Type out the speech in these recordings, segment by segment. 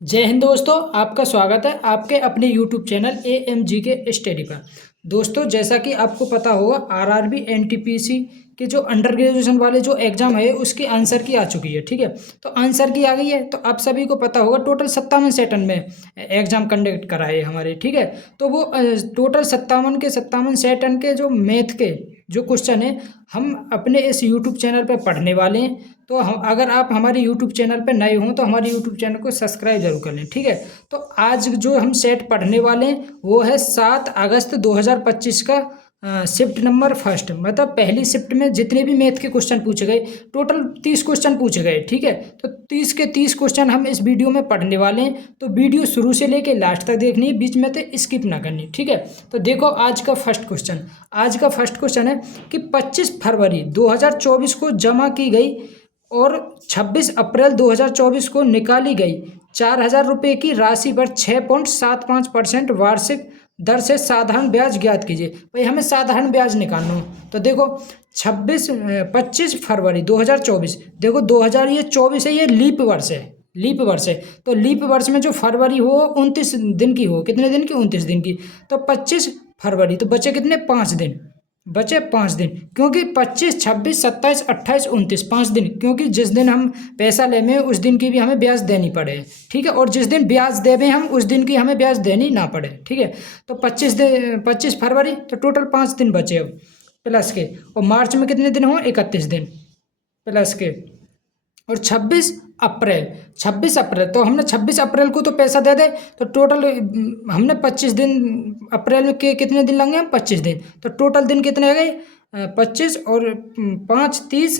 जय हिंद दोस्तों, आपका स्वागत है आपके अपने यूट्यूब चैनल AMG के स्टडी पर। दोस्तों, जैसा कि आपको पता होगा आरआरबी एनटीपीसी के जो अंडर ग्रेजुएशन वाले जो एग्ज़ाम है उसकी आंसर की आ चुकी है। ठीक है, तो आंसर की आ गई है तो आप सभी को पता होगा टोटल 57 सेशन में एग्ज़ाम कंडक्ट कराए हमारे। ठीक है, तो वो टोटल 57 सेशन के जो मैथ के जो क्वेश्चन है हम अपने इस यूट्यूब चैनल पर पढ़ने वाले हैं। तो हम अगर आप हमारे यूट्यूब चैनल पर नए हों तो हमारे यूट्यूब चैनल को सब्सक्राइब जरूर कर लें। ठीक है, तो आज जो हम सेट पढ़ने वाले हैं वो है 7 अगस्त 2025 का शिफ्ट नंबर फर्स्ट, मतलब पहली शिफ्ट में जितने भी मैथ के क्वेश्चन पूछे गए, टोटल 30 क्वेश्चन पूछे गए। ठीक है, तो 30 के 30 क्वेश्चन हम इस वीडियो में पढ़ने वाले हैं। तो वीडियो शुरू से लेके लास्ट तक देखनी है, बीच में तो स्किप ना करनी। ठीक है, तो देखो आज का फर्स्ट क्वेश्चन। आज का फर्स्ट क्वेश्चन है कि 25 फरवरी 2024 को जमा की गई और 26 अप्रैल 2024 को निकाली गई 4,000 रुपये की राशि पर 6.75% वार्षिक दर से साधारण ब्याज ज्ञात कीजिए। भाई हमें साधारण ब्याज निकालना हो तो देखो 25 फरवरी 2024, देखो 2000 ये 24 है, ये लीप वर्ष है। लीप वर्ष है तो लीप वर्ष में जो फरवरी हो 29 दिन की हो, कितने दिन की? 29 दिन की। तो 25 फरवरी तो बचे कितने? 5 दिन। बचे 5 दिन, क्योंकि 25, 26, 27, 28, 29 5 दिन, क्योंकि जिस दिन हम पैसा लेंगे उस दिन की भी हमें ब्याज देनी पड़े। ठीक है, और जिस दिन ब्याज देवे हम उस दिन की हमें ब्याज देनी ना पड़े। ठीक है, तो 25 फरवरी तो टोटल 5 दिन बचे अब प्लस के। और मार्च में कितने दिन हो? 31 दिन प्लस के। और 26 अप्रैल तो हमने 26 अप्रैल को तो पैसा दे दे, तो टोटल हमने 25 दिन, अप्रैल के कितने दिन लगेंगे? हम 25 दिन। तो टोटल दिन कितने आ गए? 25 और 5 30,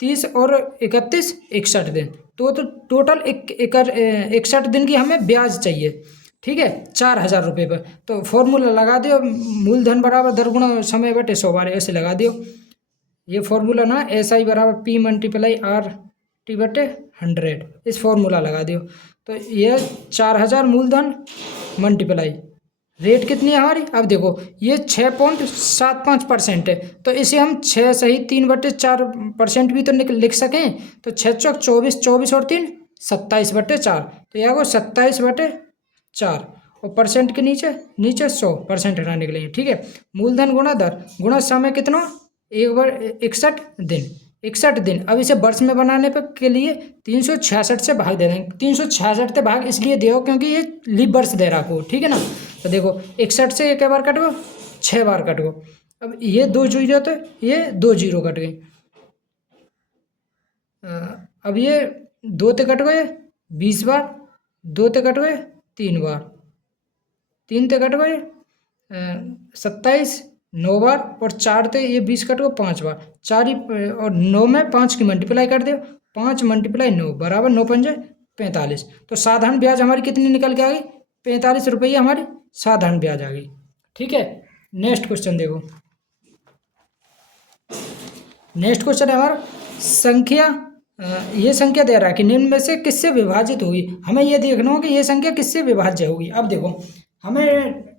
30 और 31 61 दिन। तो टोटल 61 दिन की हमें ब्याज चाहिए। ठीक है, 4,000 रुपये पर। तो फॉर्मूला लगा दियो, मूलधन बराबर दर गुणा समय बटे 100 बार, ऐसे लगा दियो। ये फॉर्मूला ना SI बराबर P मल्टीप्लाई RT बटे 100, इस फॉर्मूला लगा दियो। तो ये 4,000 मूलधन मल्टीप्लाई रेट कितनी है हमारी? अब देखो ये 6.75% है, तो इसे हम 6 सही 3/4% भी तो लिख सकें। तो 6 चौक 24, 24 और 3 27/4, तो यह को 27/4। और परसेंट के नीचे नीचे 100% हटाने के लिए। ठीक है, मूलधन गुणा दर गुणा समय कितना? 61 दिन। 61 दिन। अब इसे वर्ष में बनाने पर के लिए 366 से भाग दे देंगे। 366 से भाग इसलिए दे क्योंकि ये लीप वर्ष दे रहा को। ठीक है ना, तो देखो 61 से एक बार कटो, 6 बार कटो। अब ये 2 जीरो तो ये 2 जीरो कट गई। अब ये 2 ते कट गए 20 बार, 2 ते कट गए 3 बार, 3 ते कट गए 27, 9 बार, और 4 थे ये 20 कट गए 5 बार। 4 ही और 9 में 5 की मल्टीप्लाई कर दो, 5 मल्टीप्लाई 9 बराबर 9 पंजे 45। तो साधारण ब्याज हमारी कितनी निकल के आ गई? 45 रुपये हमारी साधारण ब्याज आ गई। ठीक है, नेक्स्ट क्वेश्चन देखो। नेक्स्ट क्वेश्चन है हमारा संख्या, ये संख्या दे रहा है कि निम्न में से किससे विभाजित होगी। हमें ये देखना हो कि ये संख्या किससे विभाज्य होगी। अब देखो हमें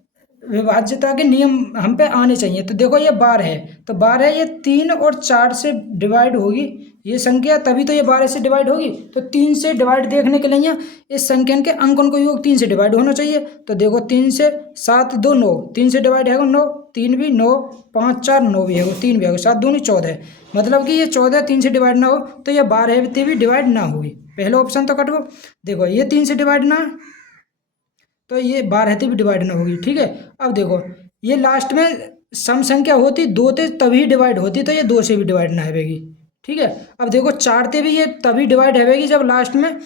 विभाज्यता के नियम हम पे आने चाहिए। तो देखो ये 12 है, तो 12 ये 3 और 4 से डिवाइड होगी ये संख्या, तभी तो ये 12 से डिवाइड होगी। तो 3 से डिवाइड देखने के लिए इस संख्या के अंकों को योग 3 से डिवाइड होना चाहिए। तो देखो 3 से 7 2 9, 3 से डिवाइड है 9, 3 भी 9, 5 4 9 भी है, 3 भी है, 7 दूनी 14। मतलब कि ये 14 3 से डिवाइड ना हो तो ये 12 भी डिवाइड ना होगी। पहला ऑप्शन तो कटो। देखो ये 3 से डिवाइड ना तो ये 12 भी डिवाइड ना होगी। ठीक है, अब देखो ये लास्ट में सम संख्या होती 2 थे तभी डिवाइड होती, तो ये 2 से भी डिवाइड ना होगी। ठीक है, अब देखो 4 थे भी ये तभी डिवाइड होगी जब लास्ट में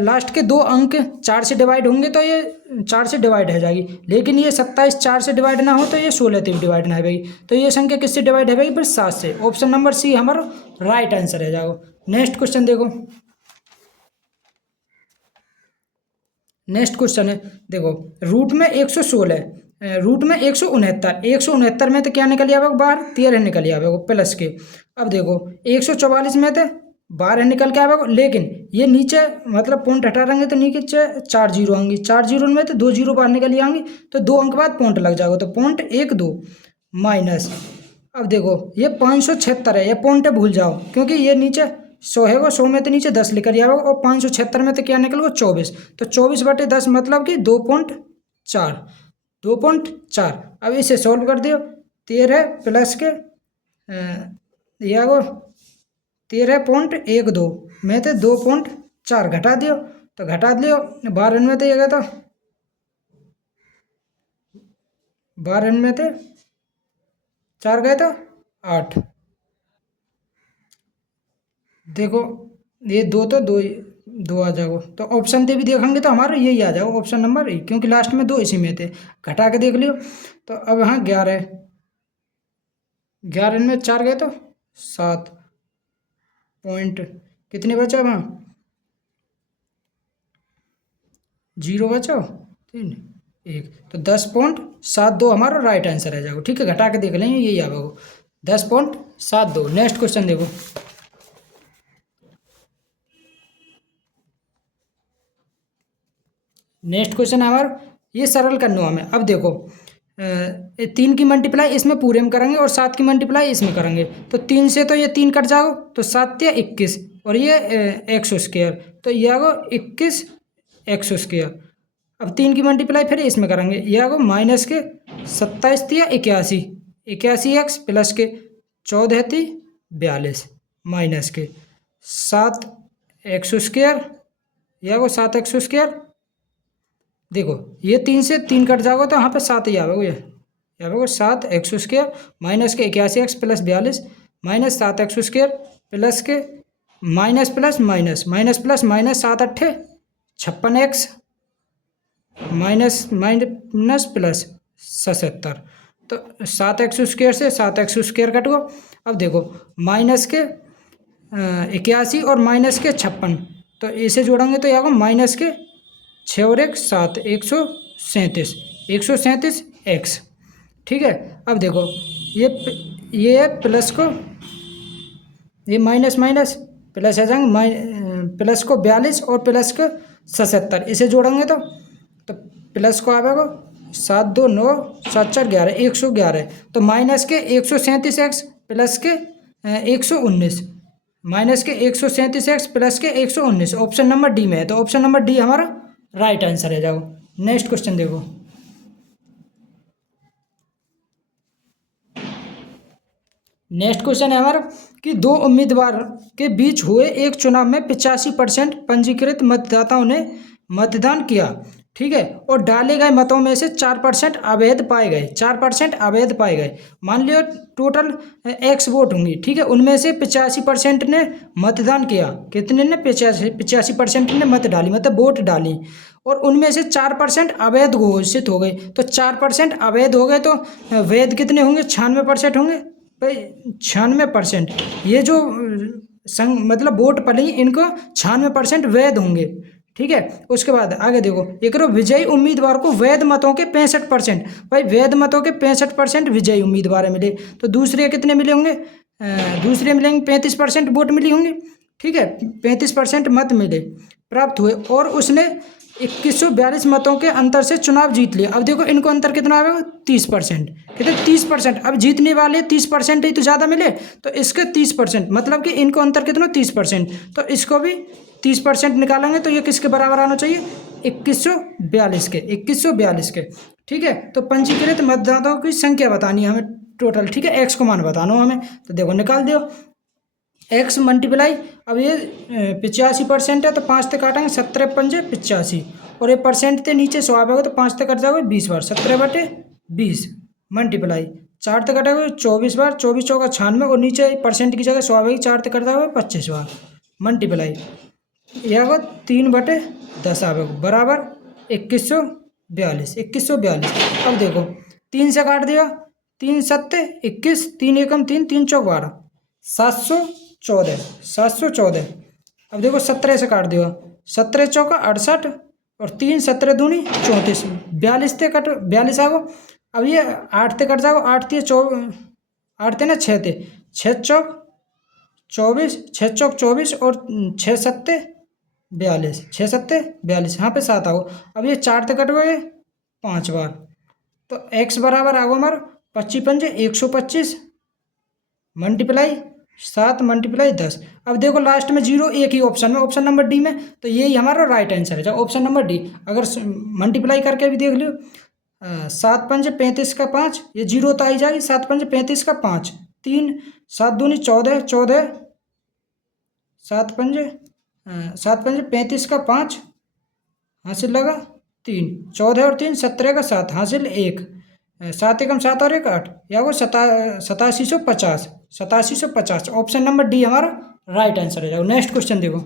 लास्ट के 2 अंक 4 से डिवाइड होंगे तो ये 4 से डिवाइड हो जाएगी। लेकिन ये 27 4 से डिवाइड ना हो तो ये 16 से भी डिवाइड ना होगी। तो ये संख्या किससे डिवाइड होगी? फिर 7 से। ऑप्शन नंबर सी हमारा राइट आंसर है। जाओ नेक्स्ट क्वेश्चन देखो। नेक्स्ट क्वेश्चन है देखो, रूट में 116, रूट में 169, 169 में तो क्या निकल आवेगा? 12, 13 निकल आवेगा प्लस के। अब देखो 144 में तो 12 निकल के आवेगा, लेकिन ये नीचे मतलब पॉइंट हटा देंगे तो नीचे 4 जीरो आएंगी, 4 जीरो में तो 2 जीरो बाहर निकल आएंगी, तो 2 अंक बाद पॉइंट लग जाएगा, तो पॉइंट 1 2 माइनस। अब देखो ये 576 है, ये पॉइंट भूल जाओ क्योंकि ये नीचे 100 है वो 100 में तो नीचे 10 लिखकर जाएगा और 576 में तो क्या निकल वो 24। तो 24/10 मतलब कि 2.4। 2.4। अब इसे सॉल्व कर दियो। 13 प्लस के या वो 13.12 में तो 2.4 घटा दियो। तो घटा दियो 12 में तो ये गया था 12 में थे 4 गए तो 8। देखो ये दो तो दो दो आ जाओ। तो ऑप्शन दे भी देखेंगे तो हमारा यही आ जाओ, ऑप्शन नंबर ए, क्योंकि लास्ट में 2 इसी में थे। घटा के देख लियो। तो अब हाँ 11 11 में 4 गए तो 7 पॉइंट कितने बचा अब हाँ 0 बचा 3 1। तो 10.72 हमारा राइट आंसर है जाओ। ठीक है, घटा के देख लेंगे यही आ जाओ 10.72। नेक्स्ट क्वेश्चन देखो। नेक्स्ट क्वेश्चन है हमारा, ये सरल करना हमें। अब देखो 3 की मल्टीप्लाई इसमें पूरे में करेंगे और 7 की मल्टीप्लाई इसमें करेंगे। तो 3 से तो ये 3 कट जाओ तो 7 या 21 और ये एक्स स्क्वायर, तो ये आगो 21 एक्स स्क्वायर। अब 3 की मल्टीप्लाई फिर इसमें करेंगे, ये आगो माइनस के 27 या 81 81 एक्स प्लस के 14 थी 42 माइनस के 7 एक्स स्क्वायर, यह आगो 7 एक्स स्क्वायर। देखो ये 3 से 3 कट जाओगे तो यहाँ पे 7 ही आवेगा, ये आवेगा 7 एक्स स्क्वायर माइनस के 81 x plus 42 minus 7 x square plus के minus plus minus minus plus minus 7 अट्ठे 56 एक्स माइनस माइनस प्लस 77। तो 7 एक्स स्क्वायर से 7 एक्स स्क्वायर कट गो। अब देखो माइनस के 81 और माइनस के 56, तो इसे जोड़ेंगे तो यहाँ माइनस के 6 और 1 7 137 एक्स। ठीक है, अब देखो ये प्लस को ये माइनस माइनस प्लस आ जाएंगे, प्लस को 42 और प्लस को 77 इसे जोड़ेंगे तो प्लस को आएगा 7 2 9 7 4 11 111। तो माइनस के 137 एक्स प्लस के 119 माइनस के 137 एक्स प्लस के 119 ऑप्शन नंबर डी में है। तो ऑप्शन नंबर डी हमारा राइट आंसर है जाओ। नेक्स्ट क्वेश्चन देखो। नेक्स्ट क्वेश्चन है हमारा कि 2 उम्मीदवार के बीच हुए एक चुनाव में 85% पंजीकृत मतदाताओं ने मतदान किया। ठीक है, और डाले गए मतों में से 4% अवैध पाए गए 4% अवैध पाए गए। मान लियो टोटल एक्स वोट होंगी। ठीक है, उनमें से 85% ने मतदान किया। कितने ने 85% ने मत डाली मतलब वोट डाली, और उनमें से 4% अवैध घोषित हो गए। तो 4% अवैध हो गए तो वैध कितने होंगे 96% होंगे भाई। 96% ये जो मतलब वोट पड़ी इनको 96% वैध होंगे। ठीक है, उसके बाद आगे देखो एक विजयी उम्मीदवार को वैध मतों के 65% भाई वैध मतों के 65% विजयी उम्मीदवार मिले। तो दूसरे कितने मिले होंगे दूसरे मिलेंगे 35% वोट मिली होंगे। ठीक है, 35% मत मिले प्राप्त हुए और उसने 2142 मतों के अंतर से चुनाव जीत लिया। अब देखो इनको अंतर कितना आएगा 30%। कितने 30%। अब जीतने वाले 30% ही तो ज़्यादा मिले, तो इसके 30% मतलब कि इनको अंतर कितना 30%। तो इसको भी 30% निकालेंगे तो ये किसके बराबर आना चाहिए 2142 के 2142 के। ठीक है, तो पंजीकृत मतदाताओं की संख्या बतानी है हमें टोटल। ठीक है, एक्स को मान बताना हमें। तो देखो निकाल दियो एक्स मल्टीप्लाई। अब ये 85% है तो 5 से काटेंगे 17 पंजे 85 और ये परसेंट थे नीचे 100 आएगा तो 5 से कट जाओगे 20 बार 17/20 मल्टीप्लाई 4 से कटेगा 24 बार 24 चौका 96 और नीचे परसेंट की जगह 100 आएगी 4 से कट जाओगे 25 बार मल्टीप्लाई यह 3/10 आएगा बराबर 2142। अब देखो 3 से काट दिया 3 7 21 3 एकम 3 3 चौक 12 714। अब देखो 17 से काट दिया 17 चौका 68 और 3 17 दूनी 34 42 से कट 42 आगो। अब ये 8 से कट जाओ 8 थे 8 थे ना 6 थे 6 चौक 24 6 चौक 24 और 6 7 42 6 7 42 यहाँ पे 7 आओ। अब ये 4 से कट गए 5 बार तो x बराबर आगो हमारा 25 पंजे 125 मल्टीप्लाई 7 मल्टीप्लाई 10। अब देखो लास्ट में 0 एक ही ऑप्शन में, ऑप्शन नंबर डी में, तो यही हमारा राइट आंसर है, ऑप्शन नंबर डी। अगर मल्टीप्लाई करके भी देख लियो, 7 पंजे 35 का 5, ये 0 तो आई जाएगी, 7 पंजे 35 का 5, 3, 7 दूनी 14, 14, 7 पंजे 35 का 5, हासिल लगा 3, 14 और 3 17 का 7, हासिल 1, 7 एकम 7 और 1 8, या वो 8750, 8750, ऑप्शन नंबर डी हमारा राइट आंसर है। नेक्स्ट क्वेश्चन देखो।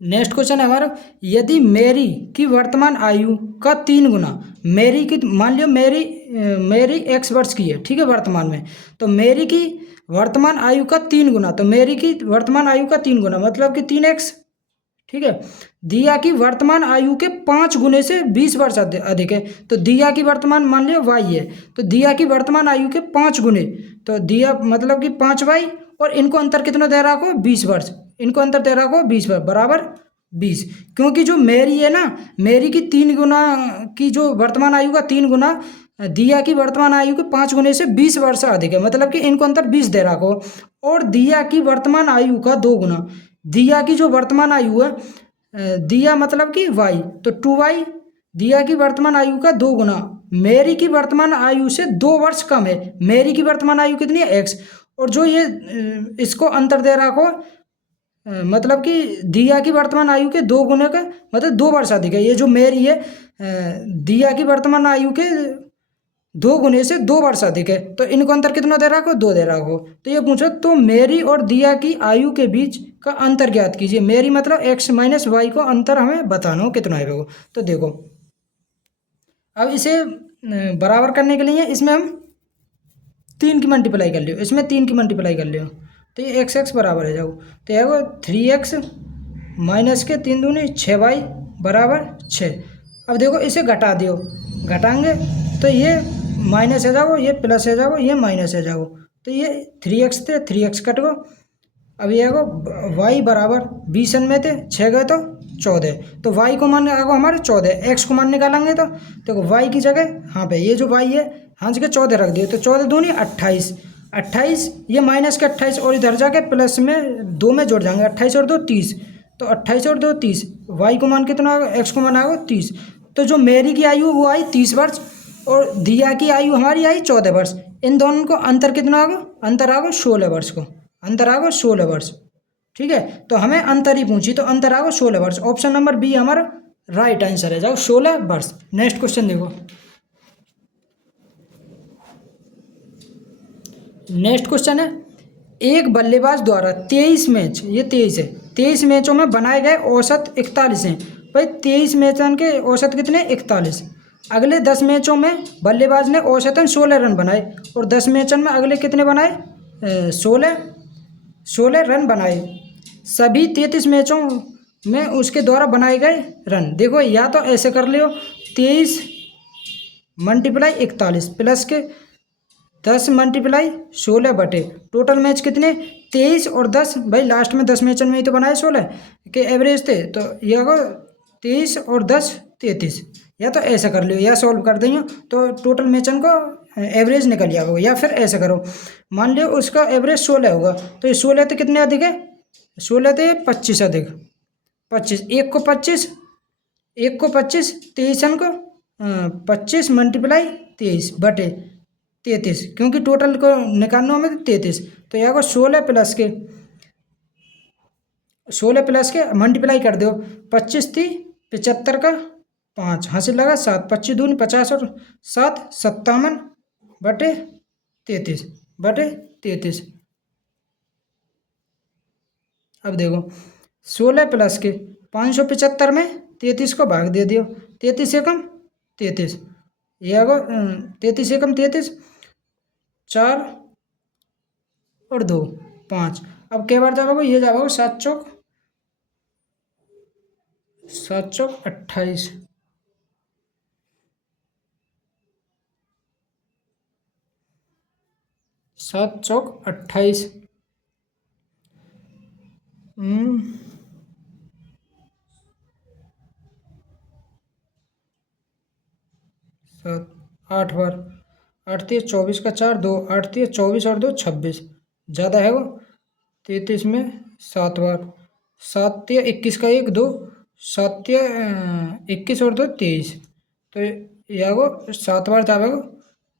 नेक्स्ट क्वेश्चन है हमारा, यदि मेरी की वर्तमान आयु का 3 गुना, मेरी की मान लियो मेरी x वर्ष की है, ठीक है, वर्तमान में, तो मेरी की वर्तमान आयु का 3 गुना, तो मेरी की वर्तमान आयु का 3 गुना मतलब कि 3x, ठीक है। दिया की वर्तमान आयु के 5 गुने से 20 वर्ष अधिक है, तो दिया की वर्तमान मान लियो y है, तो दिया की वर्तमान आयु के 5 गुने, तो दिया मतलब कि 5y, और इनको अंतर कितना दे रहा को 20 वर्ष, इनको अंतर दे रहा को 20 वर्ष बराबर 20, क्योंकि जो मेरी है ना, मेरी की 3 गुना की जो वर्तमान आयु का 3 गुना दिया की वर्तमान आयु के 5 गुने से 20 वर्ष अधिक है, मतलब कि इनको अंतर 20 दे रहा को, और दिया की वर्तमान आयु का 2 गुना, दिया की जो वर्तमान आयु है, दिया मतलब कि y, तो 2y, दिया की वर्तमान आयु का 2 गुना, मेरी की वर्तमान आयु से 2 वर्ष कम है, मेरी की वर्तमान आयु कितनी है x, और जो ये इसको अंतर दे रहा को, मतलब कि दिया की वर्तमान आयु के 2 गुने का मतलब 2 वर्ष अधिक है, ये जो मेरी है दिया की वर्तमान आयु के 2 गुने से 2 वर्ष अधिक है, तो इनको अंतर कितना दे रहा हो 2 दे रहा हो, तो ये पूछो तो मेरी और दिया की आयु के बीच का अंतर ज्ञात कीजिए, मेरी मतलब x माइनस वाई को अंतर हमें बताना हो कितना है वो। तो देखो अब इसे बराबर करने के लिए इसमें हम 3 की मल्टीप्लाई कर लियो, इसमें 3 की मल्टीप्लाई कर लियो, तो ये x बराबर है जाओ, तो ये 3x माइनस के 3 दूनी 6y बराबर 6। अब देखो इसे घटा दियो, घटाएंगे तो ये माइनस है जाओ, ये प्लस है जाओ, ये माइनस है जाओ, तो ये 3x थे 3x कट गो। अब ये y बराबर 20 में थे 6 गए तो 14, तो y को मान आगो हमारे 14, x को मान निकालेंगे तो देखो y की जगह हाँ पे ये जो y है हाँ जगह 14 रख दिए, तो 14 दूनी 28, 28 ये माइनस के 28 और इधर जाके प्लस में 2 में जोड़ जाएंगे, 28 और 2 30, तो 28 और 2 30, y को मान कितना आएगा x को मान आएगा 30, तो जो मेरी की आयु वो आई 30 वर्ष और दिया की आयु हमारी आई 14 वर्ष, इन दोनों को अंतर कितना आएगा, अंतर आएगा 16 वर्ष को, अंतर आएगा 16 वर्ष, ठीक है। तो हमें अंतर ही पूछी तो अंतर आएगा 16 वर्ष, ऑप्शन नंबर बी हमारा राइट आंसर है, जाओ 16 वर्ष। नेक्स्ट क्वेश्चन देखो। नेक्स्ट क्वेश्चन है, एक बल्लेबाज द्वारा 23 मैच, ये 23 है, 23 मैचों में बनाए गए औसत 41 हैं, भाई 23 मैचों के औसत कितने 41, अगले 10 मैचों में बल्लेबाज ने औसतन 16 रन बनाए, और 10 मैचों में अगले कितने बनाए 16 रन बनाए, सभी 33 मैचों में उसके द्वारा बनाए गए रन, देखो या तो ऐसे कर लियो 23 मल्टीप्लाई 41 प्लस के 10 मल्टीप्लाई 16 बटे टोटल मैच कितने 23 और 10, भाई लास्ट में 10 मैचों में ही तो बनाए 16 के एवरेज थे, तो ये होगा 23 और 10 33, या तो ऐसा कर लियो या सॉल्व कर देंगे तो टोटल मैचन को एवरेज निकल जाएगा, या फिर ऐसा करो मान लियो उसका एवरेज 16 होगा, तो ये 16 तो कितने अधिक है 16 तो 25 अधिक 25, एक को 25 23 को 25 मल्टीप्लाई 23 बटे 33, क्योंकि टोटल को निकालना में 33, तो यहाँ को 16 प्लस के मल्टीप्लाई कर दो, 25 थी 75 का 5 हासिल लगा 7, 25 दूनी 50 और 7 57 बटे 33। अब देखो 16 प्लस के 575 में 33 को भाग दे दियो, 33 एकम 33, यह 33 एकम 33, 4 और 2 5, अब क्या बार जाओगे ये जाओगे 7 चौक 28, 7 चौक 28, 7 8 बार, 8 3 24 का 4 2, 8 3 24 और 2 26, ज़्यादा है वो। 33 में 7 बार, 7 3 21 का 1 2, 7 3 21 और 2 23, तो यह वो 7 बार जाएगा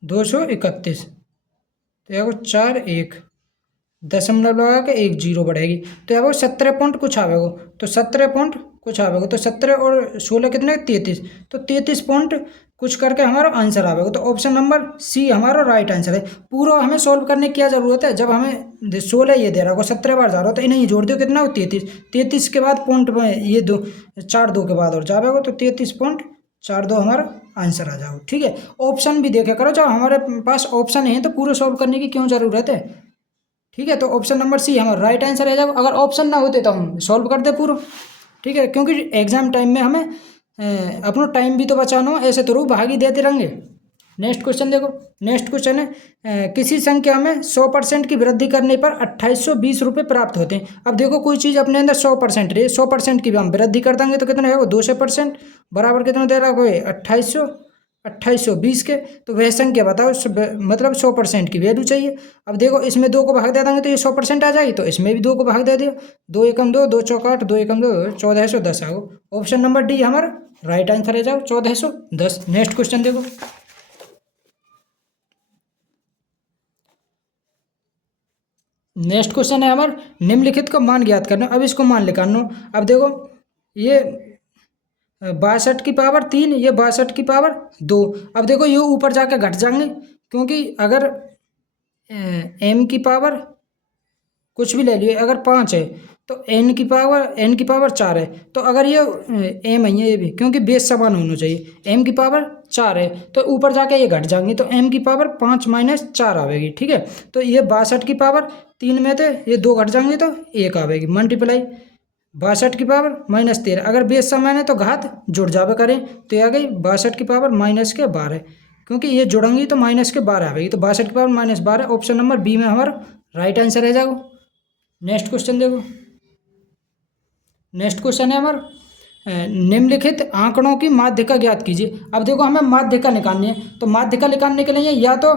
231, तो यह वो 4 1 दशमलव लगा के 1 जीरो बढ़ेगी, तो यहाँ पर 17 पॉइंट कुछ आवेगो, तो 17 पॉइंट कुछ आवेगो, तो 17 और 16 कितने 33, तो 33 पॉइंट कुछ करके हमारा आंसर आवेगा। तो ऑप्शन नंबर सी हमारा राइट आंसर है। पूरा हमें सॉल्व करने की क्या जरूरत है, जब हमें 16 ये दे रहा हो 17 बार जा रहा हो तो इन्हें ये जोड़ दो कितना हो 33, 33 के बाद पॉइंट में ये 2 4 2 के बाद और जावेगा, तो 33.42 हमारा आंसर आ जाओ। ठीक है, ऑप्शन भी देखे करो, जब हमारे पास ऑप्शन है तो पूरे सॉल्व करने की क्यों जरूरत है। ठीक है, तो ऑप्शन नंबर सी हमारा राइट आंसर है। जब अगर ऑप्शन ना होते तो हम सॉल्व कर दे पूरा। ठीक है, क्योंकि एग्जाम टाइम में हमें अपना टाइम भी तो बचाना हो, ऐसे तो रू भागी देते रहेंगे। नेक्स्ट क्वेश्चन देखो, नेक्स्ट क्वेश्चन है किसी संख्या में 100% की वृद्धि करने पर 2820 रुपये प्राप्त होते हैं। अब देखो कोई चीज़ अपने अंदर 100% रही, 100% की भी हम वृद्धि कर देंगे तो कितना है वो 200% बराबर कितना दे रहा है कोई 2820 के, तो वह संख्या बताओ मतलब 100% की वैल्यू चाहिए। अब देखो इसमें 2 को भाग दे देंगे तो ये 100% आ जाएगी, तो इसमें भी 2 को भाग दे दिया, 2 एकम 2, 2 चौक 8, 2 एकम 2 1410 आओ। ऑप्शन नंबर डी हमारा राइट आंसर है जाओ 1410। नेक्स्ट क्वेश्चन देखो, नेक्स्ट क्वेश्चन है हमारा निम्नलिखित का मान ज्ञात करना। अब इसको मान निकालना। अब देखो ये 62 की पावर 3, ये 62 की पावर 2। अब देखो ये ऊपर जाके घट जाएंगे, क्योंकि अगर एम की पावर कुछ भी ले लिए अगर 5 है तो एन की पावर 4 है, तो अगर ये एम है ये भी, क्योंकि बेस समान होना चाहिए, एम की पावर 4 है तो ऊपर जाके ये घट जाएंगे, तो एम की पावर 5 - 4 आवेगी। ठीक है, तो ये 62 की पावर 3 में थे, ये 2 घट जाएंगे तो 1 आवेगी, मल्टीप्लाई 62 की पावर -13, अगर बेस समान है तो घात जुड़ जावे करें, तो ये आ गई 62 की पावर -12, क्योंकि ये जुड़ेंगी तो -12 आवेगी, तो 62 की पावर -12। ऑप्शन नंबर बी में हमारा राइट आंसर है जाओ। नेक्स्ट क्वेश्चन देखो, नेक्स्ट क्वेश्चन है हमारा निम्नलिखित आंकड़ों की माध्यिका ज्ञात कीजिए। अब देखो हमें माध्यिका निकालनी है, तो माध्यिका निकालने के लिए या तो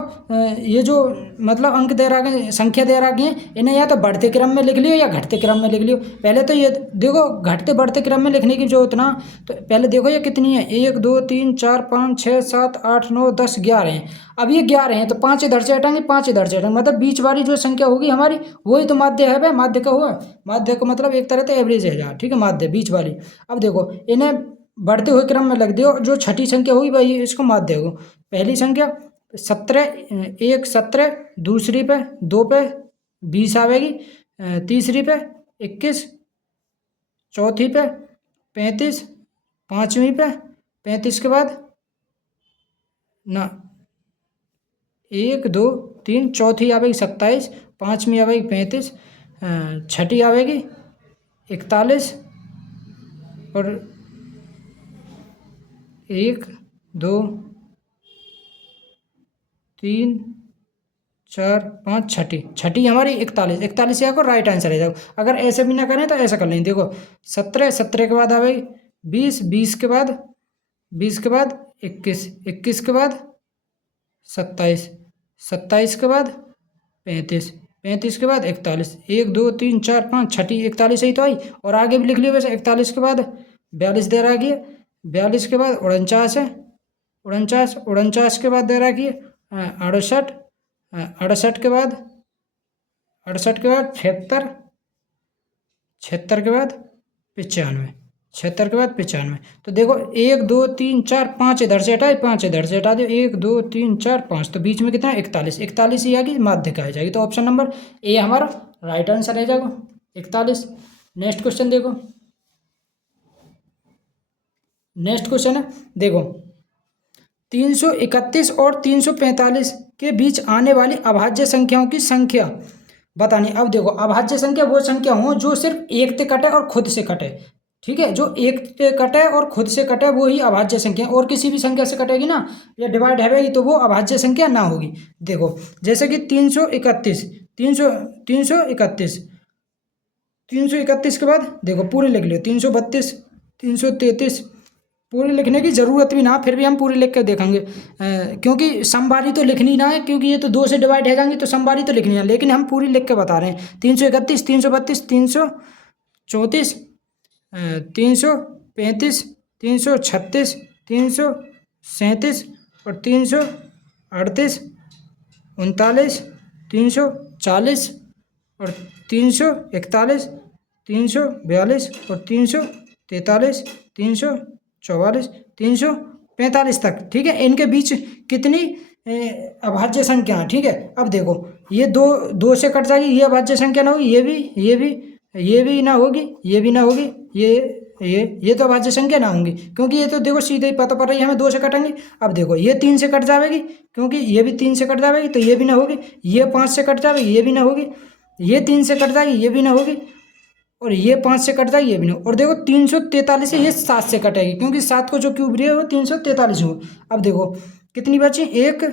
ये जो मतलब अंक दे रहा संख्या दे रखी है इन्हें या तो बढ़ते क्रम में लिख लियो या घटते क्रम में लिख लियो। पहले तो ये देखो घटते बढ़ते क्रम में लिखने की जरूरत ना, तो पहले देखो ये कितनी है 1 2 3 4 5 6 7 8 9 10 11 हैं। अब ये 11 हैं तो 5 इधर से हटाएंगे 5 इधर से हटाएंगे, मतलब बीच वाली जो संख्या होगी हमारी वही तो माध्य है। भाई माध्य का हुआ, माध्य का मतलब एक तरह से एवरेज है जा। ठीक है, माध्य बीच वाली। अब देखो इन्हें बढ़ते हुए क्रम में लग दियो, जो छठी संख्या होगी भाई इसको माध्य हो। पहली संख्या 17, 1 17, दूसरी पे 2 पे 20 आवेगी, तीसरी पे 21, चौथी पे 35, पाँचवीं पे 35 के बाद ना 1 2 3, चौथी आवेगी 27, पाँचवीं आवेगी 35, छठी आवेगी 41 और 1 2 3 4 5 छठी हमारी 41 या को राइट आंसर है जाओ। अगर ऐसे भी ना करें तो ऐसा कर लें, देखो 17 के बाद आवेगी 20 के बाद 21 के बाद 27 के बाद 35 के बाद 41, 1 2 3 4 5 छठी 41 ही तो आई, और आगे भी लिख लियो वैसे 41 के बाद 42 दे रखी है, 42 के बाद 49 है, 49 के बाद दे रखी है 68, 68 के बाद 76, 76 के बाद 95, 76 के बाद 95। तो देखो 1 2 3 4 5 इधर से हटाए 5 इधर से हटा दो, 1 2 3 4 5, तो बीच में कितना 41 ही आएगी, माध्यिका आ जाएगी। तो ऑप्शन नंबर ए हमारा राइट आंसर है जाएगा 41। नेक्स्ट क्वेश्चन देखो, नेक्स्ट क्वेश्चन है देखो 331 और 345 के बीच आने वाली अभाज्य संख्याओं की संख्या बतानी। अब देखो अभाज्य संख्या वो संख्या हो जो सिर्फ एक से कटे और खुद से कटे। ठीक है, जो एक से कटे और खुद से कटे वो ही अभाज्य संख्या, और किसी भी संख्या से कटेगी ना या डिवाइड है तो वो अभाज्य संख्या ना होगी। देखो जैसे कि 331 331 के बाद देखो पूरे लिख लो 332 333 पूरी लिखने की ज़रूरत भी ना, फिर भी हम पूरी लिख के देखेंगे, क्योंकि समवारी तो लिखनी ना है, क्योंकि ये तो 2 से डिवाइड हो जाएंगी, तो समवारी तो लिखनी है, लेकिन हम पूरी लिख के बता रहे हैं। 331, 332, 334, 335, 336, 337 और 338, 39, 340 और 341, 342 और 343, 344, 345 तक। ठीक है, इनके बीच कितनी अभाज्य संख्या है। ठीक है, अब देखो ये दो से कट जाएगी, ये अभाज्य संख्या ना होगी, ये भी ना होगी, ये भी ना होगी, ये तो अभाज्य संख्या ना होंगी, क्योंकि ये तो देखो सीधे ही पता पड़ रही है हमें 2 से कटेंगे। अब देखो ये 3 से कट जाएगी, क्योंकि ये भी 3 से कट जाएगी, तो ये भी ना होगी। ये 5 से कट जाएगी, ये भी ना होगी। ये 3 से कट जाएगी, ये भी ना होगी। और ये 5 से कट जाएगी, ये भी ना। और देखो 343 है, ये 7 से कटेगी, क्योंकि 7 को जो क्यूब रही है वो 343 हो। अब देखो कितनी बची, 1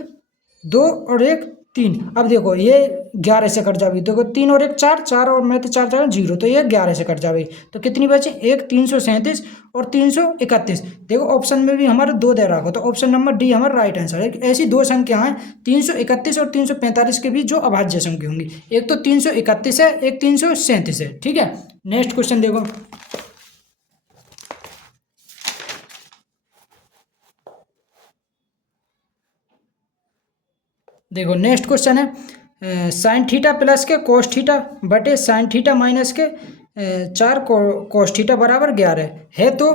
2 और 1 3। अब देखो ये 11 से कट जाएगी, देखो 3 और 1 4, 4 और मैं तो 4 4 0, तो ये 11 से कट जाएगी। तो कितनी बची, 1 337 और 331। देखो ऑप्शन में भी हमारा 2 दे रखा, तो ऑप्शन नंबर डी हमारा राइट आंसर है। ऐसी 2 संख्या हैं 331 और 345 के बीच जो अभाज्य संख्या होंगी। एक तो 331 है, एक 337 है। ठीक है, नेक्स्ट क्वेश्चन देखो। देखो नेक्स्ट क्वेश्चन है साइन थीटा प्लस के कोस थीटा बटे साइन थीटा माइनस के 4 कोस थीटा बराबर 11 है। तो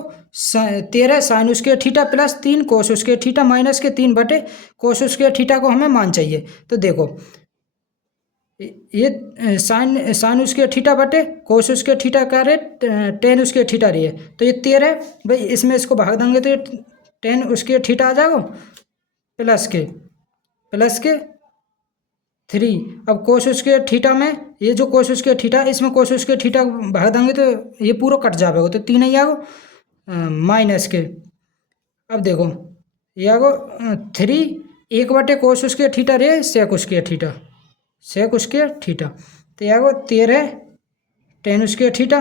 13 साइन उसके थीटा प्लस 3 कोस उसके थीटा माइनस के 3 बटे कोस उसके थीटा को हमें मान चाहिए। तो देखो ये साइन उसके थीटा बटे कोस उसके थीटा का रेट टेन उसके थीटा रही है। तो ये 13 भाई, इसमें इसको भाग देंगे तो ये 10 उसके थीटा आ जाएगा प्लस के 3। अब कोस उसके थीटा में ये जो कोस उसके थीटा, इसमें कोस उसके थीटा भाग देंगे तो ये पूरा कट जाएगा, तो 3 ही आगो माइनस के। अब देखो ये आगो 3 1 बटे कोस उसके थीटा रे सेक उसके थीटा, तो ये आगो 13 10 उसके थीटा।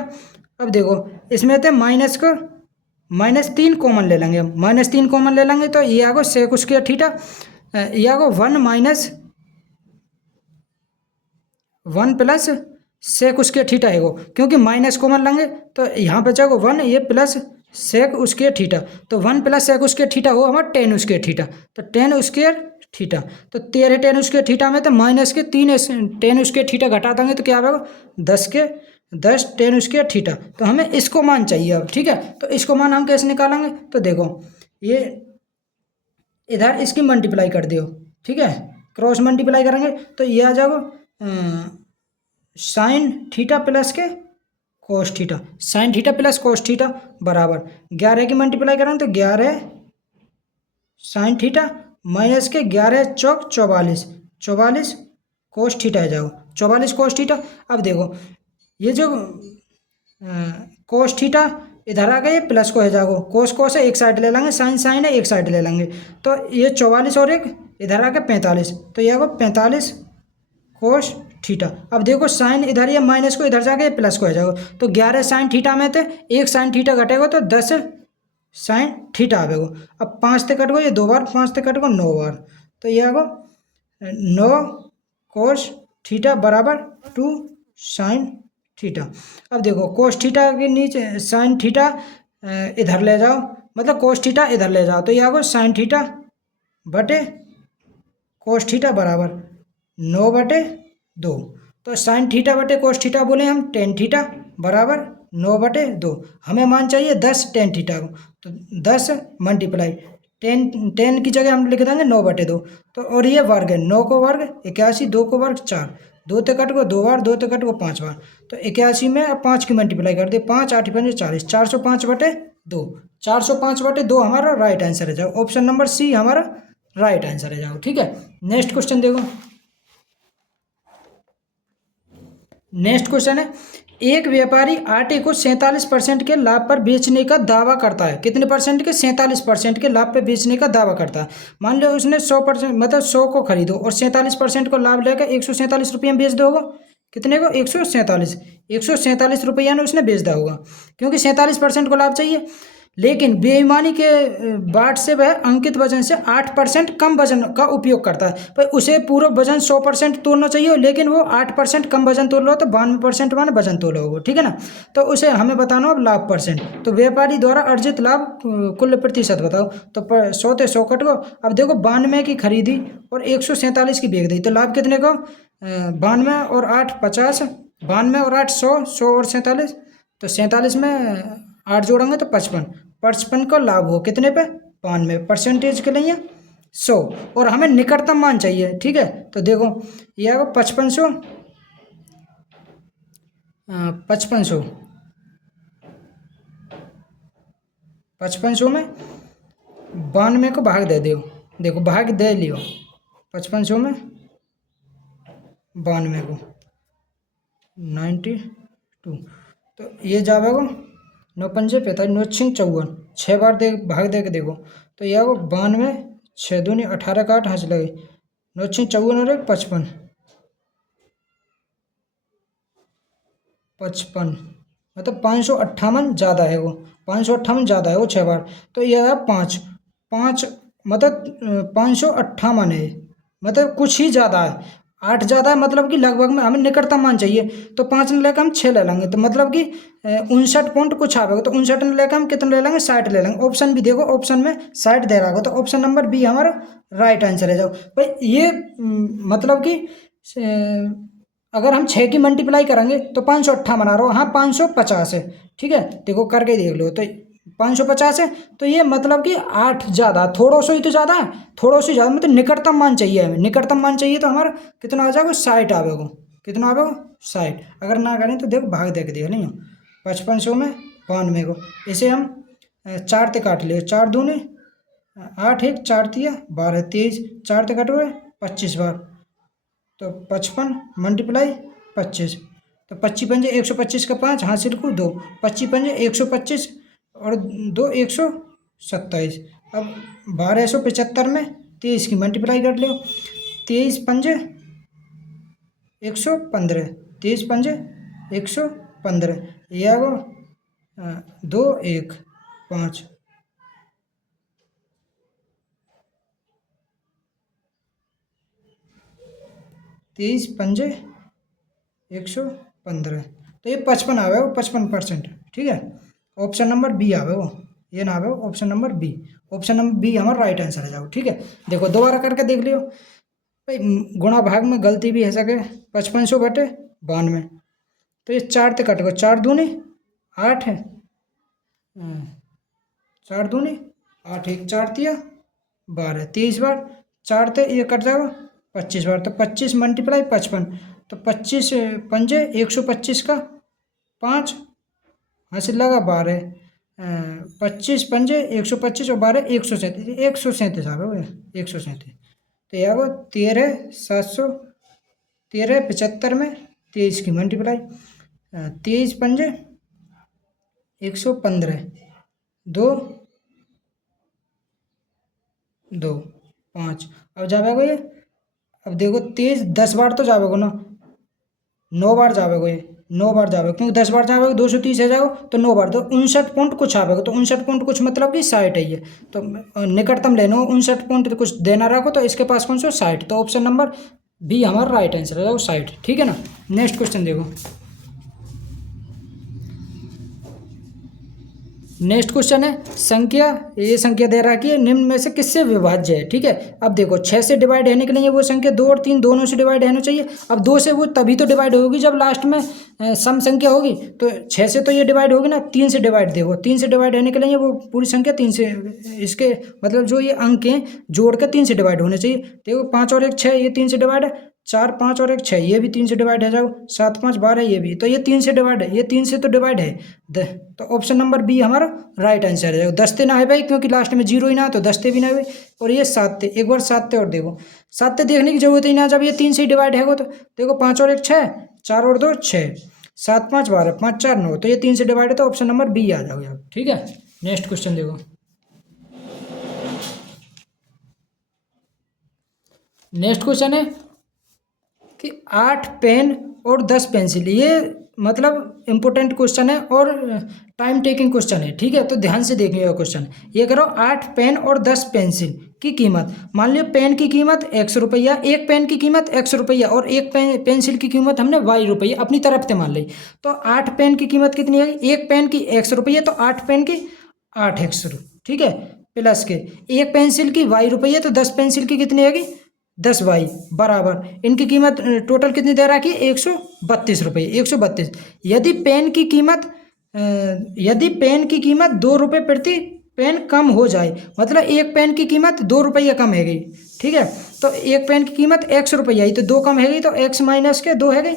अब देखो इसमें तो -3 कॉमन ले लेंगे, हम -3 कॉमन ले लेंगे, तो ये आगो सेक उसके थीटा, ये आगो 1 प्लस सेक उसके थीटा है वो, क्योंकि माइनस कॉमन लेंगे तो यहाँ बचेगा 1, ये प्लस सेक उसके थीटा, तो 1 प्लस सेक उसके थीटा हो हमारा 10 उसके थीटा, तो 10 उसके थीटा। तो 13 10 उसके थीटा में तो माइनस के 3 10 उसके थीटा घटा देंगे तो क्या आएगा 10 10 उसके थीटा। तो हमें इसको मान चाहिए अब। ठीक है, तो इसको मान हम कैसे निकालेंगे, तो देखो ये इधर इसकी मल्टीप्लाई कर दियो। ठीक है, क्रॉस मल्टीप्लाई करेंगे तो ये आ जाएगा साइन थीटा प्लस के cos theta, sine theta plus cos theta बराबर 11 की मल्टीप्लाई करेंगे तो 11 साइन थीटा माइनस के 11 चौक 44 कोस थीटा आ जाओ 44 कोस थीटा। अब देखो ये जो कोस थीटा इधर आ गए, प्लस को है जाओ, कोस है एक साइड ले लेंगे, साइन है एक साइड ले लेंगे, तो ये 44 और एक इधर आ गए 45, तो ये आगो 45 कोस थीटा। अब देखो साइन इधर ये माइनस को इधर जाके प्लस को है जाओ, तो 11 साइन थीटा में थे एक साइन थीटा घटेगा तो 10 साइन थीटा आवेगो। अब 5 से कट गो, ये 2 बार 5 से कट गो 9 बार, तो ये आगो 9 कोस थीटा बराबर 2 साइन थीटा। अब देखो कोस थीटा के नीचे साइन थीटा इधर ले जाओ, मतलब कोस थीटा इधर ले जाओ, तो ये आगो साइन थीटा बटे कोस थीटा बराबर 9 बटे 2। तो साइन थीटा बटे कोस थीटा बोले हम टेन थीटा बराबर 9 बटे 2। हमें मान चाहिए 10 टेन थीटा को, तो 10 मल्टीप्लाई 10 की जगह हम लिख देंगे 9 बटे 2। तो और ये वर्ग है, 9 को वर्ग 81, 2 को वर्ग 4, 2 ते कट को 2 बार, 2 ते कट को 5 बार, तो 81 में अब 5 की मल्टीप्लाई कर दे, 5 8 5 40, 405 बटे 2, 405 बटे 2 हमारा राइट आंसर है जाओ, ऑप्शन नंबर सी हमारा राइट आंसर है जाओ। ठीक है, नेक्स्ट क्वेश्चन देखो। नेक्स्ट क्वेश्चन है एक व्यापारी आटे को 47% के लाभ पर बेचने का दावा करता है। कितने परसेंट के, 47% के लाभ पर बेचने का दावा करता है। मान लो उसने 100% मतलब 100 को खरीदो और 47% को लाभ लेकर 147 रुपये में बेच दोगे। कितने को, 147 रुपया ने उसने बेच दिया होगा, क्योंकि 47% को लाभ चाहिए। लेकिन बेईमानी के बाट से वह अंकित वजन से 8% कम वजन का उपयोग करता है। पर उसे पूरा वजन 100% तोलना चाहिए, लेकिन वो 8% कम वजन तोल रहा हो तो 92% माने वजन तोला होगा, ठीक है ना। तो उसे हमें बताना हो लाभ परसेंट। तो व्यापारी द्वारा अर्जित लाभ कुल प्रतिशत बताओ। तो 100 थे 100 कट गो। अब देखो 92 की खरीदी और 147 की बेच दी, तो लाभ कितने को 92 और 8 50, 92 और 8 100, 100 और 47, तो 47 में 8 जोड़ेंगे तो 55, 55 का लाभ हो कितने पे 92, परसेंटेज के लिए 100, और हमें निकटतम मान चाहिए, ठीक है। तो देखो ये आएगा 5500, 5500, 5500 में 92 को भाग दे दो। देखो भाग दे लियो 5500 में 92 को 92, तो ये जाएगा 9 पंजे 45, 9 छिंग 54, 6 बार दे भाग दे के देखो। तो यह वो 92, 6 दूनी 18 का 8 हंस लगे, 9 छिंग 54 और 55, 55 मतलब 558 ज़्यादा है वो, 558 ज़्यादा है वो 6 बार। तो यह है 5 5 मतलब 558 है, मतलब कुछ ही ज़्यादा है, 8 ज़्यादा है, मतलब कि लगभग में हमें निकटतम मान चाहिए। तो 5 ने लेकर हम 6 ले लेंगे, तो मतलब कि 59 पॉइंट कुछ आएगा। तो 59 ने लेकर हम कितने ले लेंगे 60 ले लेंगे। ऑप्शन भी देखो, ऑप्शन में 60 दे रहा होगा, तो ऑप्शन नंबर बी हमारा राइट आंसर है। जाओ भाई ये मतलब कि अगर हम 6 की मल्टीप्लाई करेंगे तो 558 आ रहा हो, हाँ 550 है, ठीक है। देखो करके देख लो, तो 550 है, तो ये मतलब कि 8 ज़्यादा, थोड़ा सा ही तो ज़्यादा है, थोड़ा सा ज़्यादा मतलब निकटतम मान चाहिए हमें, निकटतम मान चाहिए। तो हमारा कितना आ जाएगा 60 आवेगा, कितना आवेगा 60। अगर ना करें तो देखो भाग दे के देख नहीं 5500 में 92 को, इसे हम 4 ते काट लियो, 4 दूनी 8, 1 4 तिया 12, 23, 4 ते कट हुए 25 बार, तो 55 मल्टीप्लाई 25, तो 25 पंजे 125 का 5 हासिल को 2, 25 पंजे 125 और 2 127। अब 1275 में 23 की मल्टीप्लाई कर लो, 23 पंजे 115, 23 पंजे 115, यह वो 2 1 5, 23 पंजे 115, तो ये 55 आवे वो 55%, ठीक है। ऑप्शन नंबर बी आवे वो, ये ना आवे वो option number B, option number B हमारा राइट आंसर है। जाओ ठीक है, देखो दोबारा करके देख लियो भाई, गुणा भाग में गलती भी है सके, 5500 बटे 92, तो ये 4 ते कट गो, 4 दूनी 8 है, 4 दूनी 8, 1 4 तिया 12, 23 बार, 4 ते ये कट जाएगा 25 बार, तो 25 मल्टीप्लाई 55, तो 25 पंजे 125 का 5 हासिल लगा 12, 25 पंजे 125 और 12 137, 137 आ गए 137, तो यह वो 13 700, 13 75 में 23 की मल्टीप्लाई 23 पंजे 115, 2 2 5, अब जावेगा ये, अब देखो 23 10 बार तो जावेगा ना, 9 बार जावेगा ये, 9 बार जावेगा, क्योंकि 10 बार जावेगा 230 है जाएगा, तो 9 बार तो 59 पॉइंट कुछ आवेगा, तो 59 पॉइंट कुछ मतलब कि 60 है ये, तो निकटतम लेना हो 59 पॉइंट कुछ देना रखो, तो इसके पास कौन सा 60, तो ऑप्शन नंबर बी हमारा राइट आंसर है 60, ठीक है ना। नेक्स्ट क्वेश्चन देखो, नेक्स्ट क्वेश्चन है संख्या, ये संख्या दे रहा है निम्न में से किससे विभाज्य है, ठीक है। अब देखो 6 से डिवाइड होने के लिए वो संख्या 2 और 3 दोनों से डिवाइड होना चाहिए। अब 2 से वो तभी तो डिवाइड होगी जब लास्ट में सम संख्या होगी, तो 6 से तो ये डिवाइड होगी ना, 3 से डिवाइड, देखो 3 से डिवाइड होने के लिए वो पूरी संख्या 3 से, इसके मतलब जो ये अंक हैं जोड़ के 3 से डिवाइड होने चाहिए। देखो 5 और 1 6, ये 3 से डिवाइड है, 4 5 और 1 6, ये भी 3 से डिवाइड है, जाओ 7 5 12, ये भी, तो ये 3 से डिवाइड है, ये 3 से तो डिवाइड है, तो ऑप्शन नंबर बी हमारा राइट आंसर है। 10 ते ना है भाई, क्योंकि लास्ट में 0 ही ना, तो 10 ते भी ना है, और ये 7 ते, एक बार 7 ते और देखो, 7 ते देखने की जरूरत ही ना, जब ये 3 से डिवाइड है तो देखो 5 और 1 6, 4 और 2 6, 7 5 12, 5 4 9, तो ये 3 से डिवाइड है, तो ऑप्शन नंबर बी आ जाओगे, ठीक है। नेक्स्ट क्वेश्चन देखो, नेक्स्ट क्वेश्चन है कि 8 पेन और 10 पेंसिल, ये मतलब इम्पोर्टेंट क्वेश्चन है और टाइम टेकिंग क्वेश्चन है, ठीक है। तो ध्यान से देखिएगा क्वेश्चन। ये करो 8 पेन और 10 पेंसिल की कीमत। मान लियो पेन की कीमत ₹100, एक पेन की कीमत ₹100 और एक पेंसिल की कीमत हमने ₹Y अपनी तरफ से मान ली। तो 8 पेन की कीमत कितनी है? एक पेन की ₹100, तो 8 पेन की 8 100, ठीक है, प्लस के एक पेंसिल की ₹Y, तो 10 पेंसिल की कितनी आएगी? 10Y बराबर इनकी कीमत टोटल कितनी दे रखी है? ₹132, 132। यदि पेन की कीमत ₹2 प्रति पेन कम हो जाए, मतलब एक पेन की कीमत ₹2 कम है गई, ठीक है। तो एक पेन की कीमत ₹100 आई, तो 2 कम है गई, तो x माइनस के 2 है गई,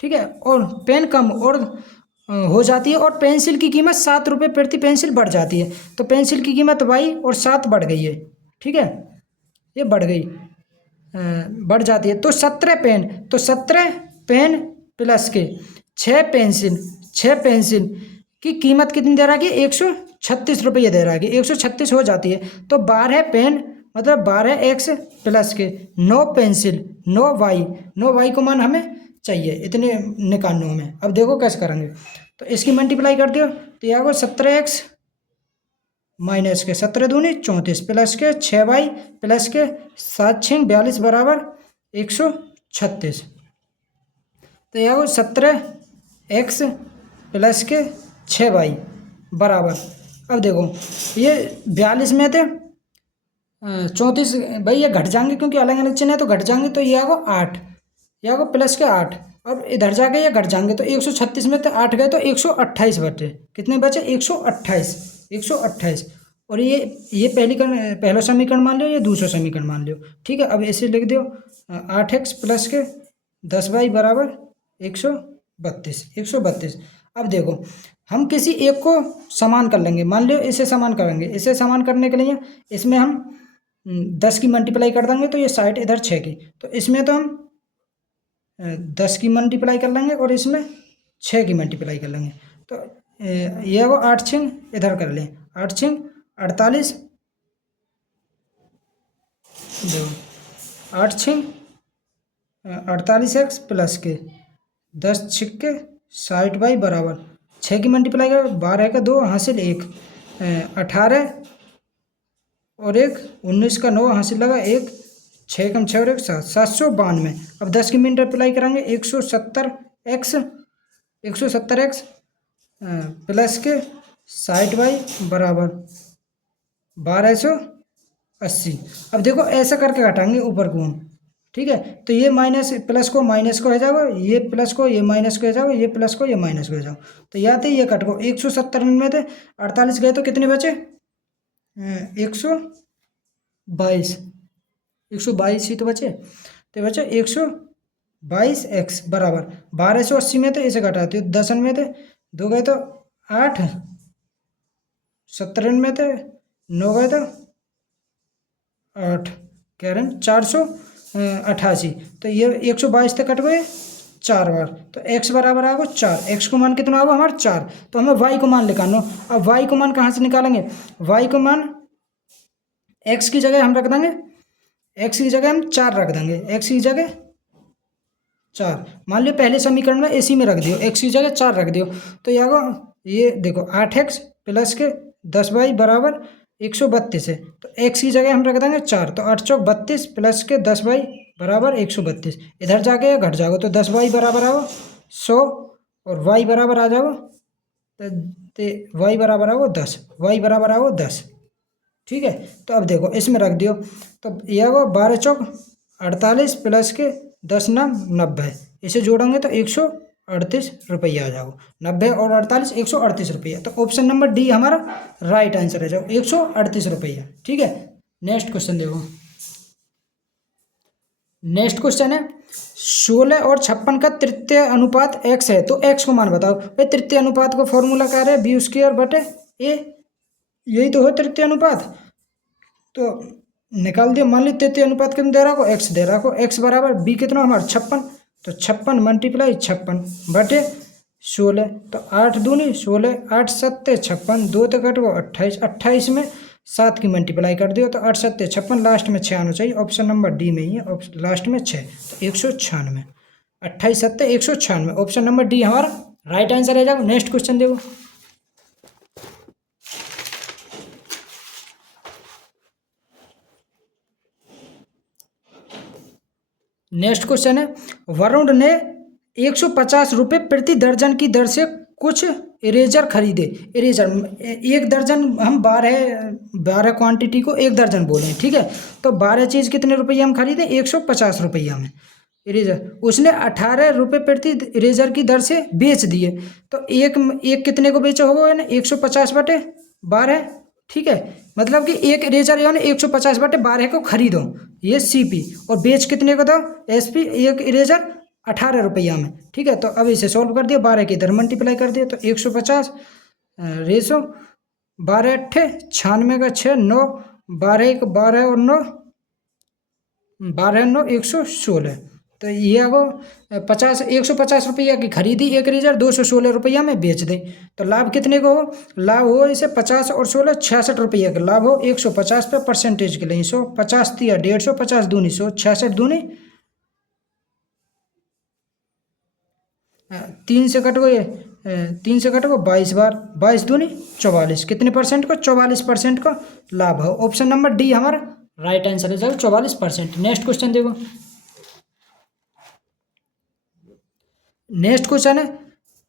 ठीक है। और पेन कम और हो जाती है, और पेंसिल की कीमत ₹7 प्रति पेंसिल बढ़ जाती है। तो पेंसिल की कीमत Y और 7 बढ़ गई है, ठीक है, ये बढ़ गई, बढ़ जाती है। तो 17 पेन प्लस के 6 पेंसिल की कीमत कितनी दे रहा है? ₹136 दे रहा है, 136 हो जाती है। तो 12 पेन मतलब 12x प्लस के 9 पेंसिल 9y को मान हमें चाहिए, इतने निकालने हमें। अब देखो कैसे करेंगे। तो इसकी मल्टीप्लाई कर दियो, तो यहाँ को 17x माइनस के 17 दूनी 34 प्लस के 6y प्लस के 7 6 42 बराबर 136। तो यहाँ को 17x प्लस के 6y बराबर, अब देखो ये 42 में थे 34, भाई ये घट जाएंगे क्योंकि अलग अलग चिन्ह है, तो घट जाएंगे। तो ये आगो 8, ये आगो प्लस के 8, अब इधर जाके ये घट जाएंगे। तो 136 में तो 8 गए, तो 128 बचे। कितने बचे? 128। और ये पहला समीकरण मान लियो, ये दूसरा समीकरण मान लियो, ठीक है। अब ऐसे लिख दियो 8x प्लस के 10y बराबर 132। अब देखो हम किसी एक को समान कर लेंगे, मान लियो इसे समान करेंगे। इसे समान करने के लिए इसमें हम 10 की मल्टीप्लाई कर देंगे, तो ये साइड इधर 6 की, तो इसमें तो हम 10 की मल्टीप्लाई कर लेंगे और इसमें 6 की मल्टीप्लाई कर लेंगे। तो ये वो 8 6 इधर कर लें, 8 6 48, देखो 8 6 48x प्लस के 10 6 60y बराबर 6 की मल्टीप्लाई कर, 12 का 2 हासिल 1, 18 और 1 19 का 9 हासिल लगा 1, 6 कम 6 और 1 7, 792। अब 10 की मल्टीप्लाई कराएंगे 170x प्लस के 60y बराबर 1280। अब देखो ऐसा करके घटाएंगे ऊपर को हम, ठीक है। तो ये माइनस प्लस को माइनस को हो जाएगा, ये प्लस को ये माइनस को हो जाएगा, ये प्लस को ये माइनस को हो जाएगा। तो यहाँ थे ये कट को 170 में थे 48 गए, तो कितने बचे? 122 ही तो बचे। तो बचे 122x बराबर 1280 में थे, इसे घटाते हो 10 में थे 2 गए तो 8, 17 में थे 9 गए तो 8, कह रहे हैं 488। तो ये 122 तक कट गए 4 बार, तो x बराबर आएगा 4। x को मान कितना होगा हमारा 4, तो हमें y को मान निकालना। अब y को मान कहाँ से निकालेंगे? y को मान x की जगह हम रख देंगे, x की जगह हम 4 रख देंगे, x की जगह 4। मान लियो पहले समीकरण में इसी में रख दियो, x की जगह 4 रख दियो। तो ये देखो 8x प्लस के 10y बराबर 132 है, तो x की जगह हम रख देंगे 4, तो 8 चौक 32 प्लस के 10y बराबर 132। इधर जाके घट जाओगे तो 10y बराबर आओ 100 और y बराबर आ जाओ, तो y बराबर आओ 10, y बराबर आओ 10, ठीक है। तो अब देखो इसमें रख दियो, तो यह वो 12 चौक 48 प्लस के 10 9 90, इसे जोड़ेंगे तो 138 रुपया आ जाओ। 90 और 48 138 रुपया। तो ऑप्शन नंबर डी हमारा राइट आंसर है, जाओ 138 रुपया, ठीक है। नेक्स्ट क्वेश्चन देखो, नेक्स्ट क्वेश्चन है 16 और 56 का तृतीय अनुपात x है, तो x को मान बताओ। भाई तृतीय अनुपात का फॉर्मूला क्या है? बी स्क्वायर बटे ए, यही तो हो तृतीय अनुपात। तो निकाल दिया, मान ली तृतीय अनुपात कितना दे रहा हो? x दे रहा हो, x बराबर b कितना हमारा 56, तो 56 मल्टीप्लाई 56 बटे 16, तो 8 दूनी 16, 8 7 56, 2 तो कट वो 28, 28 में 7 की मल्टीप्लाई कर दियो, तो 8 7 56, लास्ट में 6 आना चाहिए, ऑप्शन नंबर डी में ही है, लास्ट में 6, तो 196, 28 7 196, ऑप्शन नंबर डी हमारा राइट आंसर है। जाओ नेक्स्ट क्वेश्चन देखो। नेक्स्ट क्वेश्चन है, वरुण ने 150 रुपये प्रति दर्जन की दर से कुछ इरेजर खरीदे। इरेजर एक दर्जन, हम 12 क्वांटिटी को एक दर्जन बोले, ठीक है। तो 12 चीज़ कितने रुपये हम खरीदे, 150 रुपया में इरेजर। उसने 18 रुपये प्रति इरेजर की दर से बेच दिए। तो एक एक कितने को बेचा होगा ना, 150/12, ठीक है। मतलब कि एक इरेजर यानी 150/12 को खरीदो, ये सीपी, और बेच कितने को दो, एसपी, एक इरेजर 18 रुपया में, ठीक है। तो अब इसे सॉल्व कर दिया, 12 की इधर मल्टीप्लाई कर दिया, तो 150 रेसो 12 अट्ठे 96 का 6, 9, 12 1 12 और 9 12 9 116। तो ये वो 150 रुपया की खरीदी एक इरेजर, 216 रुपया में बेच दे। तो लाभ कितने को हो, लाभ हो इसे 50 और 16 66 रुपया का लाभ हो। 150 पे परसेंटेज के लिए 100, 50 दिया 150, 50 दूनी 100, 66 दूनी 3 से कट गए, 3 से कट गो 22 बार, 22 दूनी 44, कितने परसेंट को, 44% का लाभ हो। ऑप्शन नंबर डी हमारा राइट आंसर है सर, 44%। नेक्स्ट क्वेश्चन देखो। नेक्स्ट क्वेश्चन है,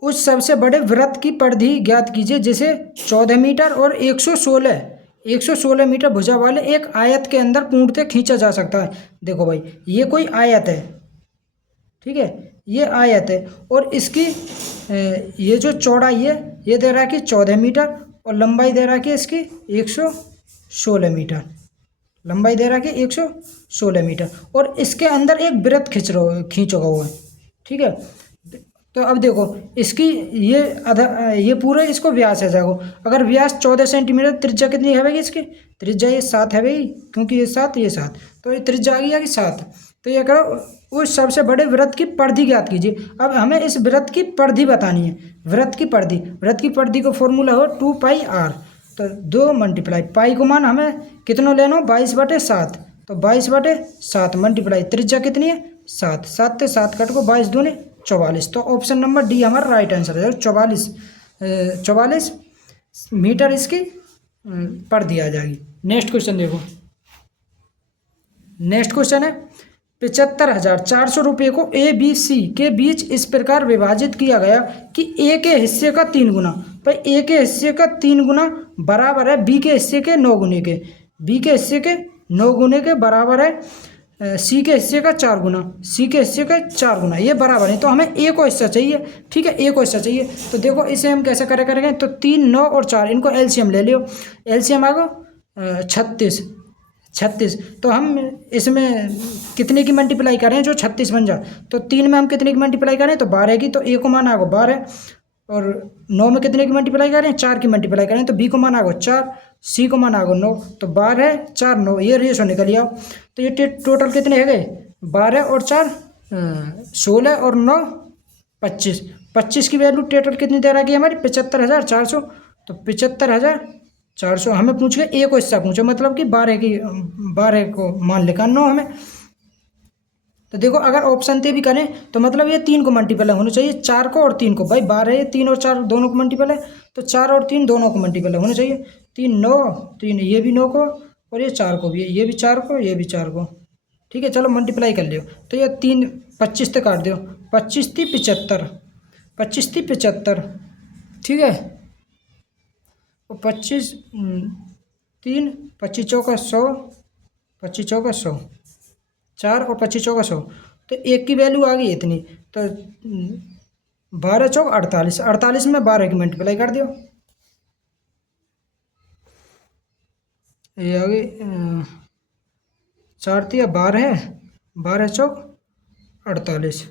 उस सबसे बड़े वृत्त की परिधि ज्ञात कीजिए जिसे 14 मीटर और 116 मीटर भुजा वाले एक आयत के अंदर पूर्णतः खींचा जा सकता है। देखो भाई, ये कोई आयत है, ठीक है, ये आयत है, और इसकी ये जो चौड़ाई है ये दे रहा है कि 14 मीटर, और लंबाई दे रहा है कि इसकी 116 मीटर, लंबाई दे रहा है कि 116 मीटर, और इसके अंदर एक वृत्त खींचा हुआ है, ठीक है। तो अब देखो इसकी ये पूरे इसको व्यास है जागो। अगर व्यास 14 सेंटीमीटर, त्रिज्या कितनी है भाई इसकी, त्रिज्या ये 7 है भाई, क्योंकि ये 7 ये 7, तो ये त्रिज्या आ गया कि 7। तो ये करो, उस सबसे बड़े वृत्त की परिधि ज्ञात कीजिए। अब हमें इस वृत्त की परिधि बतानी है, वृत्त की परिधि का फॉर्मूला हो 2πr। तो 2 मल्टीप्लाई पाई को मान हमें कितना लेना हो, 22/7, तो 22/7 मल्टीप्लाई त्रिज्या कितनी है 7, 7 से 7 कट को 22 दूनी 44। तो ऑप्शन नंबर डी हमारा राइट आंसर है। 44 मीटर इसकी परिधि आ जाएगी। नेक्स्ट क्वेश्चन देखो। नेक्स्ट क्वेश्चन है, 75,400 रुपये को ABC के बीच इस प्रकार विभाजित किया गया कि A के हिस्से का 3 गुना, भाई A के हिस्से का 3 गुना बराबर है B के हिस्से के 9 गुने के, B के हिस्से के 9 गुने के बराबर है C के हिस्से का 4 गुना, C के हिस्से का 4 गुना, ये बराबर है। तो हमें A को हिस्सा चाहिए, ठीक है, A को हिस्सा चाहिए। तो देखो इसे हम कैसे करेंगे, तो 3, 9 और 4 इनको LCM ले लियो, LCM आएगा 36। तो हम इसमें कितने की मल्टीप्लाई करें जो 36 बन जाए, तो 3 में हम कितने की मल्टीप्लाई करें, तो 12 की, तो A को मान आगो 12, और 9 में कितने की मल्टीप्लाई करें, 4 की मल्टीप्लाई करें, तो B को मान आगो 4, C को मान आगो 9, तो 12 4 9, ये रेशो निकल आओ। तो ये टोटल कितने है गए, 12 और 4 16 और 9 25, 25 की वैल्यू टोटल कितनी दे रहा है हमारी 75,400। तो 75,400 हमें पूछ गए, A को हिस्सा पूछो, मतलब कि 12 को मान लेकर 9 हमें। तो देखो अगर ऑप्शन ते भी करें तो मतलब ये 3 को मल्टीपल होना चाहिए, 4 को और 3 को, भाई 12 3 और 4 दोनों को मल्टीपल है, तो 4 और 3 दोनों को मल्टीपल होना चाहिए। 3 9, 3 ये भी 9 को, और ये 4 को भी, ये भी 4 को, ये भी 4 को, ठीक है। चलो मल्टीप्लाई कर लियो, तो ये 3 25 से काट दो, 25 थी 75, 25 थी 75, ठीक है, और 25 3 25 चौका 100, 25 चौका 100, 4 और 25 चौका 100, तो 1 की वैल्यू आ गई इतनी। तो 12 चौक 48, 48 में 12 की मल्टीप्लाई कर दियो, ये आ गई 4 थी 12 है, 12 चौक 48,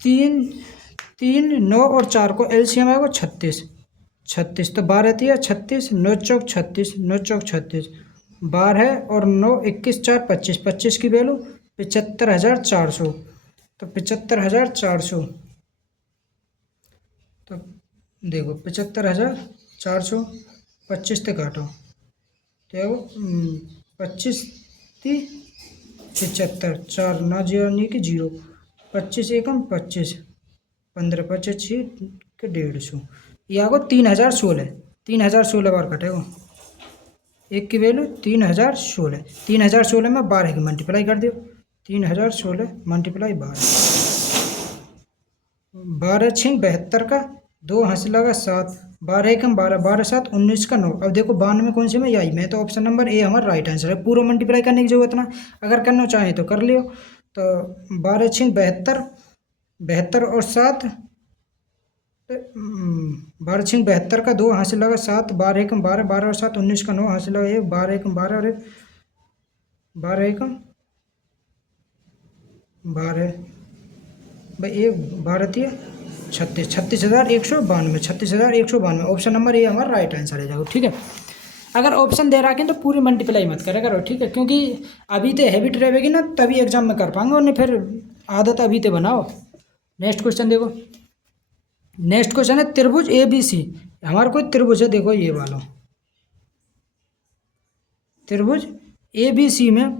3 3 9 और 4 को LCM आएगा 36, 36, तो 12 थी 36, 9 चौक 36, 9 चौक 36, 12 और 9 21 4 25, 25 की वैल्यू 75,400, तो 75,400, तो देखो 75,400 25 से काटो, तो 25 थी 75, 4 ना जीरो नहीं कि जीरो, 25 एकम 25, 15 25 के 150, ये आगो 3016, 3016 बार कटेगा। एक की वैल्यू 3016, 3016 में 12 की मल्टीप्लाई कर दो, 3016 मल्टीप्लाई 12, 12 6 72 का, 2 हंस लगा 7, 12 एकम 12, 12 7 19 का 9। अब देखो 92 कौन से में आई में, तो ऑप्शन नंबर ए हमारा राइट आंसर है। पूरा मल्टीप्लाई करने की जरूरत ना, अगर करना चाहें तो कर लियो। तो 12 6 72, 72 और 7, 12 6 72 का, 2 हासिल लगा 7, 12 एकम 12, 12 और 7 19 का 9 हासिल लगा 1, 12 एकम 12 और 12 एकम 12 भाई, एक 12 दिया 36, 36,192, 36,192। ऑप्शन नंबर ए हमारा राइट आंसर है जाओ, ठीक है। अगर ऑप्शन दे रहा है तो पूरी मल्टीप्लाई मत करा करो, ठीक है, क्योंकि अभी तो हैबिट रहेगी ना, तभी एग्जाम में कर पाएंगे, और फिर आदत अभी तो बनाओ। नेक्स्ट क्वेश्चन देखो, नेक्स्ट क्वेश्चन है त्रिभुज ए बी सी। हमारा कोई त्रिभुज है, देखो ये वाला त्रिभुज ए बी सी में,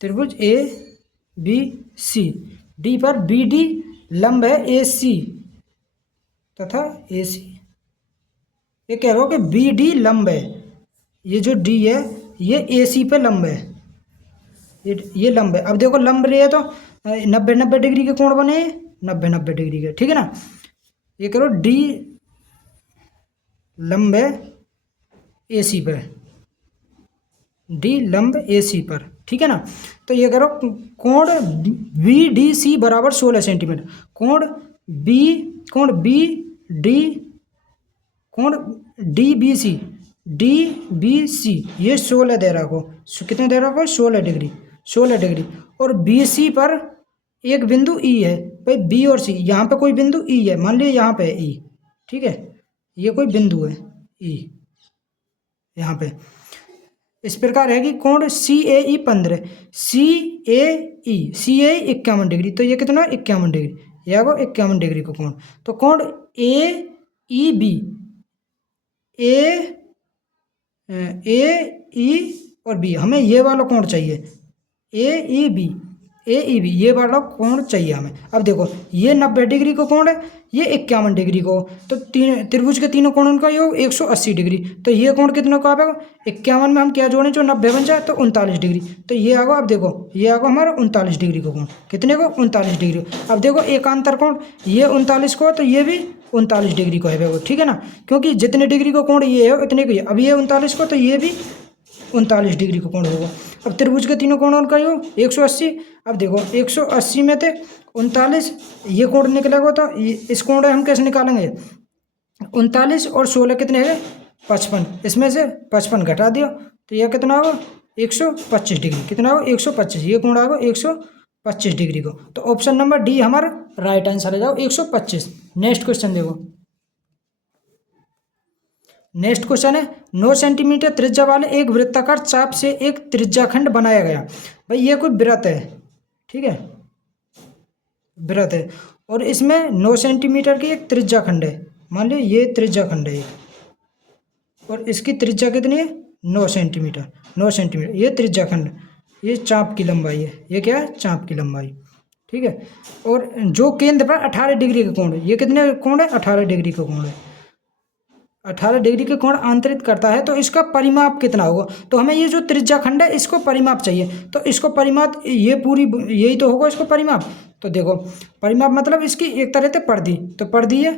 त्रिभुज ए बी सी, डी पर बी डी लंब है ए सी तथा ए सी। ये कह रहा हो कि बी डी लंब है, ये जो डी है ये ए सी पे लंब है, ये लंब है। अब देखो लंब रही है तो 90 डिग्री के कोण बने, 90 डिग्री के, ठीक है ना। ये करो डी लंब है ए सी पर, डी लंब ए सी पर, ठीक है ना। तो ये करो कोण बी डी सी बराबर 16 सेंटीमीटर, कोण बी डी, कोण डी बी सी ये 16 दे रहा को, कितने दे रहा को, 16 डिग्री, 16 डिग्री। और बी सी पर एक बिंदु ई है भाई, बी और सी, यहाँ पे कोई बिंदु ई है, मान लीजिए यहाँ पे है ई, ठीक है, ये कोई बिंदु है ई यहाँ पे। इस प्रकार है कि कोण सी ए ई 15, सी ए 51 डिग्री, तो ये कितना 51 डिग्री, या वो 51 डिग्री का कोण। तो कोण ए ई बी, ए ई और बी, हमें ये वाला कोण चाहिए, ए ई बी ये वाला कोण चाहिए हमें। अब देखो ये 90 डिग्री का कोण है, ये 51 डिग्री को, तो त्रिभुज के तीनों कोणों का योग 180 डिग्री। तो ये कोण कितने का आएगा, 51 में हम क्या जोड़ें जो 90 बन जाए, तो 39 डिग्री। तो ये आएगा, अब देखो ये आएगा हमारा 39 डिग्री का कोण, कितने को, 39 डिग्री। अब देखो एकांतर कोण ये 39 को, तो ये भी 39 डिग्री को है, ठीक है ना, क्योंकि जितने डिग्री का कोण ये है उतने को, अब ये 39 को, तो ये भी 39 डिग्री का कोण होगा। अब त्रिभुज के तीनों कोणों का योग 180। अब देखो 180 में थे 39, ये कोण निकलेगा, तो इस कोण हम कैसे निकालेंगे, 39 और 16 कितने हैं, 55, इसमें से 55 घटा दिया, तो यह कितना होगा 125 डिग्री, कितना होगा 125, ये कोण आएगा 125 डिग्री को। तो ऑप्शन नंबर डी हमारा राइट आंसर है जाओ, 125। नेक्स्ट क्वेश्चन देखो, नेक्स्ट क्वेश्चन है 9 सेंटीमीटर त्रिज्या वाले एक वृत्ताकार चाप से एक त्रिज्याखंड बनाया गया। भाई ये कोई वृत्त है, ठीक है, वृत्त है, और इसमें 9 सेंटीमीटर की एक त्रिज्याखंड है, मान लो ये त्रिज्याखंड है, और इसकी त्रिज्या कितनी है 9 सेंटीमीटर, 9 सेंटीमीटर ये त्रिज्याखंड, ये चाप की लंबाई है, ये क्या है चाप की लंबाई, ठीक है। और जो केंद्र पर 18 डिग्री का कोण है, ये कितने कोण है 18 डिग्री का कोण है, 18 डिग्री के कोण आंतरित करता है, तो इसका परिमाप कितना होगा। तो हमें ये जो त्रिज्याखंड है इसको परिमाप चाहिए, तो इसको परिमाप ये पूरी यही तो होगा इसको परिमाप। तो देखो परिमाप मतलब इसकी एक तरह से परिधि, तो परिधि है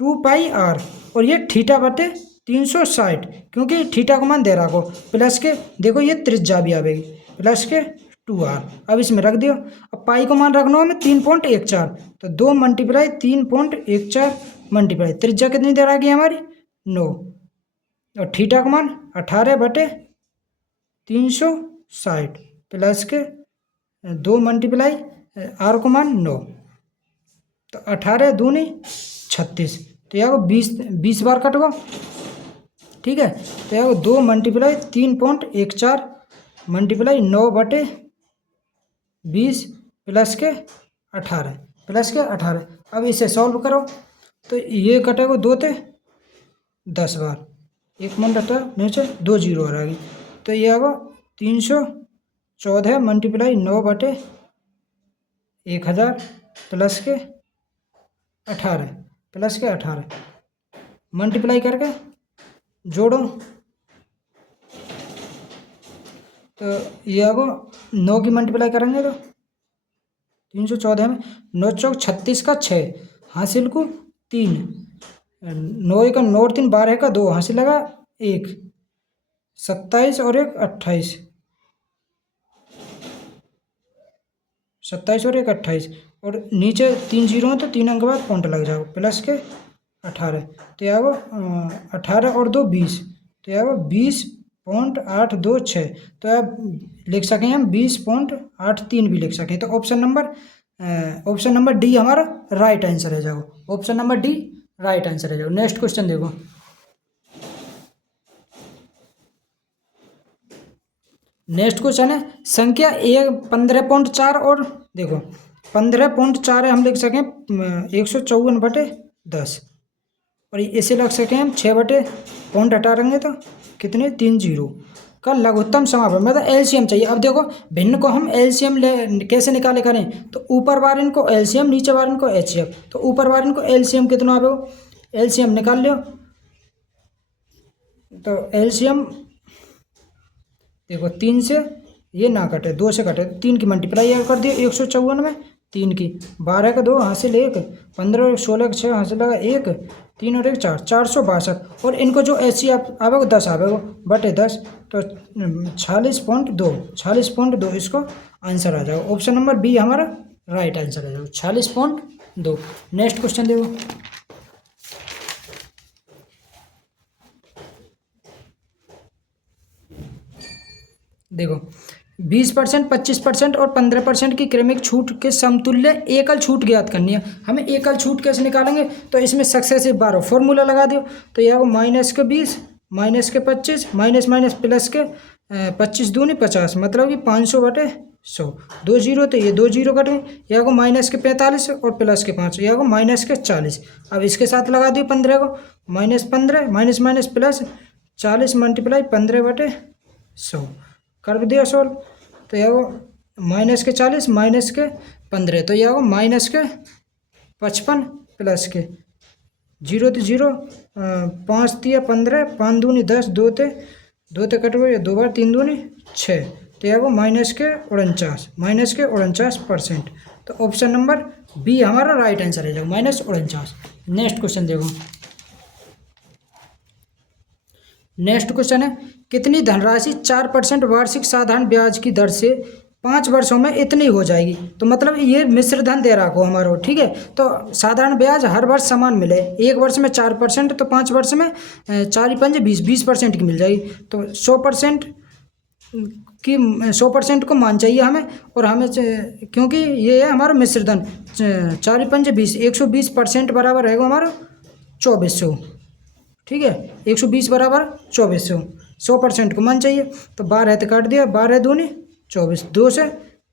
2 पाई आर, और ये थीटा बटे 360, क्योंकि थीटा को मान दे रहा को, प्लस के देखो ये त्रिज्या भी आएगी प्लस के 2r। अब इसमें रख दियो, अब पाई को मान रखना हमें 3.14, तो 2 मल्टीप्लाई 3.14 मल्टीप्लाई त्रिज्या कितनी दे रहा है हमारी 9, और थीटा का मान 18 बटे 360 प्लस के 2 मल्टीप्लाई आर को मान 9, तो 18 दूनी 36, तो यहाँ को 20 बार कट गो, ठीक है। तो यहाँ को 2 मल्टीप्लाई 3.14 मल्टीप्लाई 9 बटे 20 प्लस के 18। अब इसे सॉल्व करो, तो ये कटेगा 2 ते 10 बार, एक मन रहता नीचे 2 जीरो आ गई, तो ये आएगा 14 मल्टीप्लाई 9/1000 प्लस के 18 मल्टीप्लाई करके जोड़ो तो ये आगो 9 की मल्टीप्लाई करेंगे तो 314 में 9 चौक 36 का 6 हासिल को 3 9 का 9 और 3 12 का 2 हासिल लगा 1 27 और 1 28 27 और 1 28 और नीचे 3 जीरो है तो 3 अंक के बाद पॉइंट लग जाओ प्लस के 18 तो यहाँ वो 18 और 2 20 तो यहाँ वो 20.826 तो आप लिख सकें हम 20.83 भी लिख सकें। तो ऑप्शन नंबर डी हमारा राइट आंसर है जाओ। Option number D right answer है जाओ। नेक्स्ट क्वेश्चन देखो। नेक्स्ट क्वेश्चन है संख्या 15.4 और देखो 15.4 है हम लिख सकें 154/10 और इसे लग सकें हम 6 पॉइंट हटा देंगे तो कितने 3 जीरो का लघुत्तम समापन मतलब एलसीएम चाहिए। अब देखो भिन्न को हम एलसीएम कैसे निकाले करें तो ऊपर वाले को एलसीएम नीचे वाले को एचसीएफ। तो ऊपर वाले को एलसीएम कितना आवे एलसीएम निकाल लो तो एलसीएम देखो 3 से ये ना कटे 2 से कटे 3 की मल्टीप्लाई कर दिया 154 में 3 की 12 का 2 हासिल 1 15 और 16 का 6 हासिल लगा 1 3 और 1 4 462 और इनको जो एच सी आवेगा 10 आवेगा बटे 10 तो 46.2 इसको आंसर आ जाएगा। ऑप्शन नंबर बी हमारा राइट आंसर आ जाएगा 46.2। नेक्स्ट क्वेश्चन देखो। देखो 20%, 25% और 15% की क्रमिक छूट के समतुल्य एकल छूट ज्ञात करनी है। हमें एकल छूट कैसे निकालेंगे तो इसमें सक्सेसिव बार फॉर्मूला लगा दियो तो यह माइनस के 20 माइनस के 25 माइनस माइनस प्लस के 25 दूनी 50 मतलब कि 500/100 2 जीरो तो ये 2 जीरो कटे या को माइनस के 45 और प्लस के 5 या को माइनस के 40। अब इसके साथ लगा दियो 15 को minus 15 minus minus plus 40 multiply 15/100 कर दिया सोल्व तो यह वो माइनस के 40 माइनस के 15 तो यह वो माइनस के 55 प्लस के 0 तो 0 5 तिया 15 5 दूनी 10 2 ते कट गए 2 बार 3 दूनी 6 तो यह वो माइनस के 49% तो ऑप्शन नंबर बी हमारा राइट आंसर है जो -49। नेक्स्ट क्वेश्चन देखो। नेक्स्ट क्वेश्चन है कितनी धनराशि 4% वार्षिक साधारण ब्याज की दर से 5 वर्षों में इतनी हो जाएगी। तो मतलब ये मिश्र धन दे रहा को हमारा ठीक है। तो साधारण ब्याज हर वर्ष समान मिले 1 वर्ष में 4% तो 5 वर्ष में 4 5 20% की मिल जाएगी। तो 100% को मान चाहिए हमें और हमें क्योंकि ये है हमारा मिश्र धन 4 5 20 120% बराबर रहेगा हमारा 2400 ठीक है 120 बराबर 2400 100% को मान चाहिए। तो 12 तो काट दिया 12 दूनी 24 2 से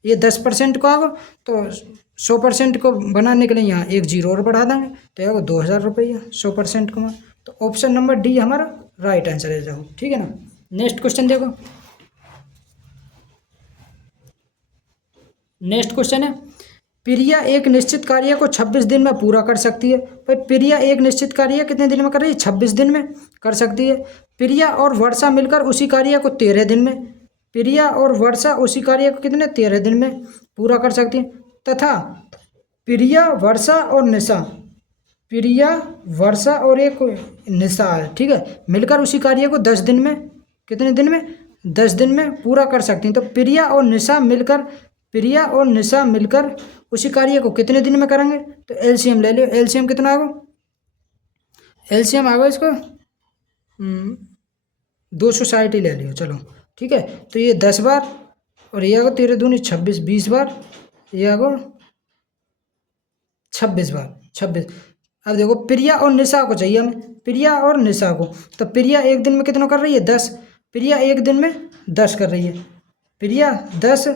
ये 10% को आएगा तो 100% को बनाने के लिए यहाँ 1 जीरो और बढ़ा देंगे तो आएगा 2000 रुपया 100% को मान। तो ऑप्शन नंबर डी हमारा राइट आंसर है जाओ ठीक है ना। नेक्स्ट क्वेश्चन देखो। नेक्स्ट क्वेश्चन है प्रिया एक निश्चित कार्य को 26 दिन में पूरा कर सकती है। भाई प्रिया एक निश्चित कार्य कितने दिन में कर रही है 26 दिन में कर सकती है। प्रिया और वर्षा मिलकर उसी कार्य को 13 दिन में प्रिया और वर्षा उसी कार्य को कितने 13 दिन में पूरा कर सकती है। तथा प्रिया वर्षा और निशा प्रिया वर्षा और एक निशा है ठीक है मिलकर उसी कार्य को 10 दिन में कितने दिन में 10 दिन में पूरा कर सकती हैं। तो प्रिया और निशा मिलकर उसी कार्य को कितने दिन में करेंगे तो एलसीएम ले लियो। एलसीएम कितना आएगा एलसीएम आएगा इसको 260 ले लियो चलो ठीक है। तो ये 10 बार और ये आएगा 13 दूनी 26 20 बार ये आएगा 26 बार 26। अब देखो प्रिया और निशा को चाहिए हमें प्रिया और निशा को तो प्रिया एक दिन में कितना कर रही है 10 प्रिया एक दिन में 10 कर रही है प्रिया 10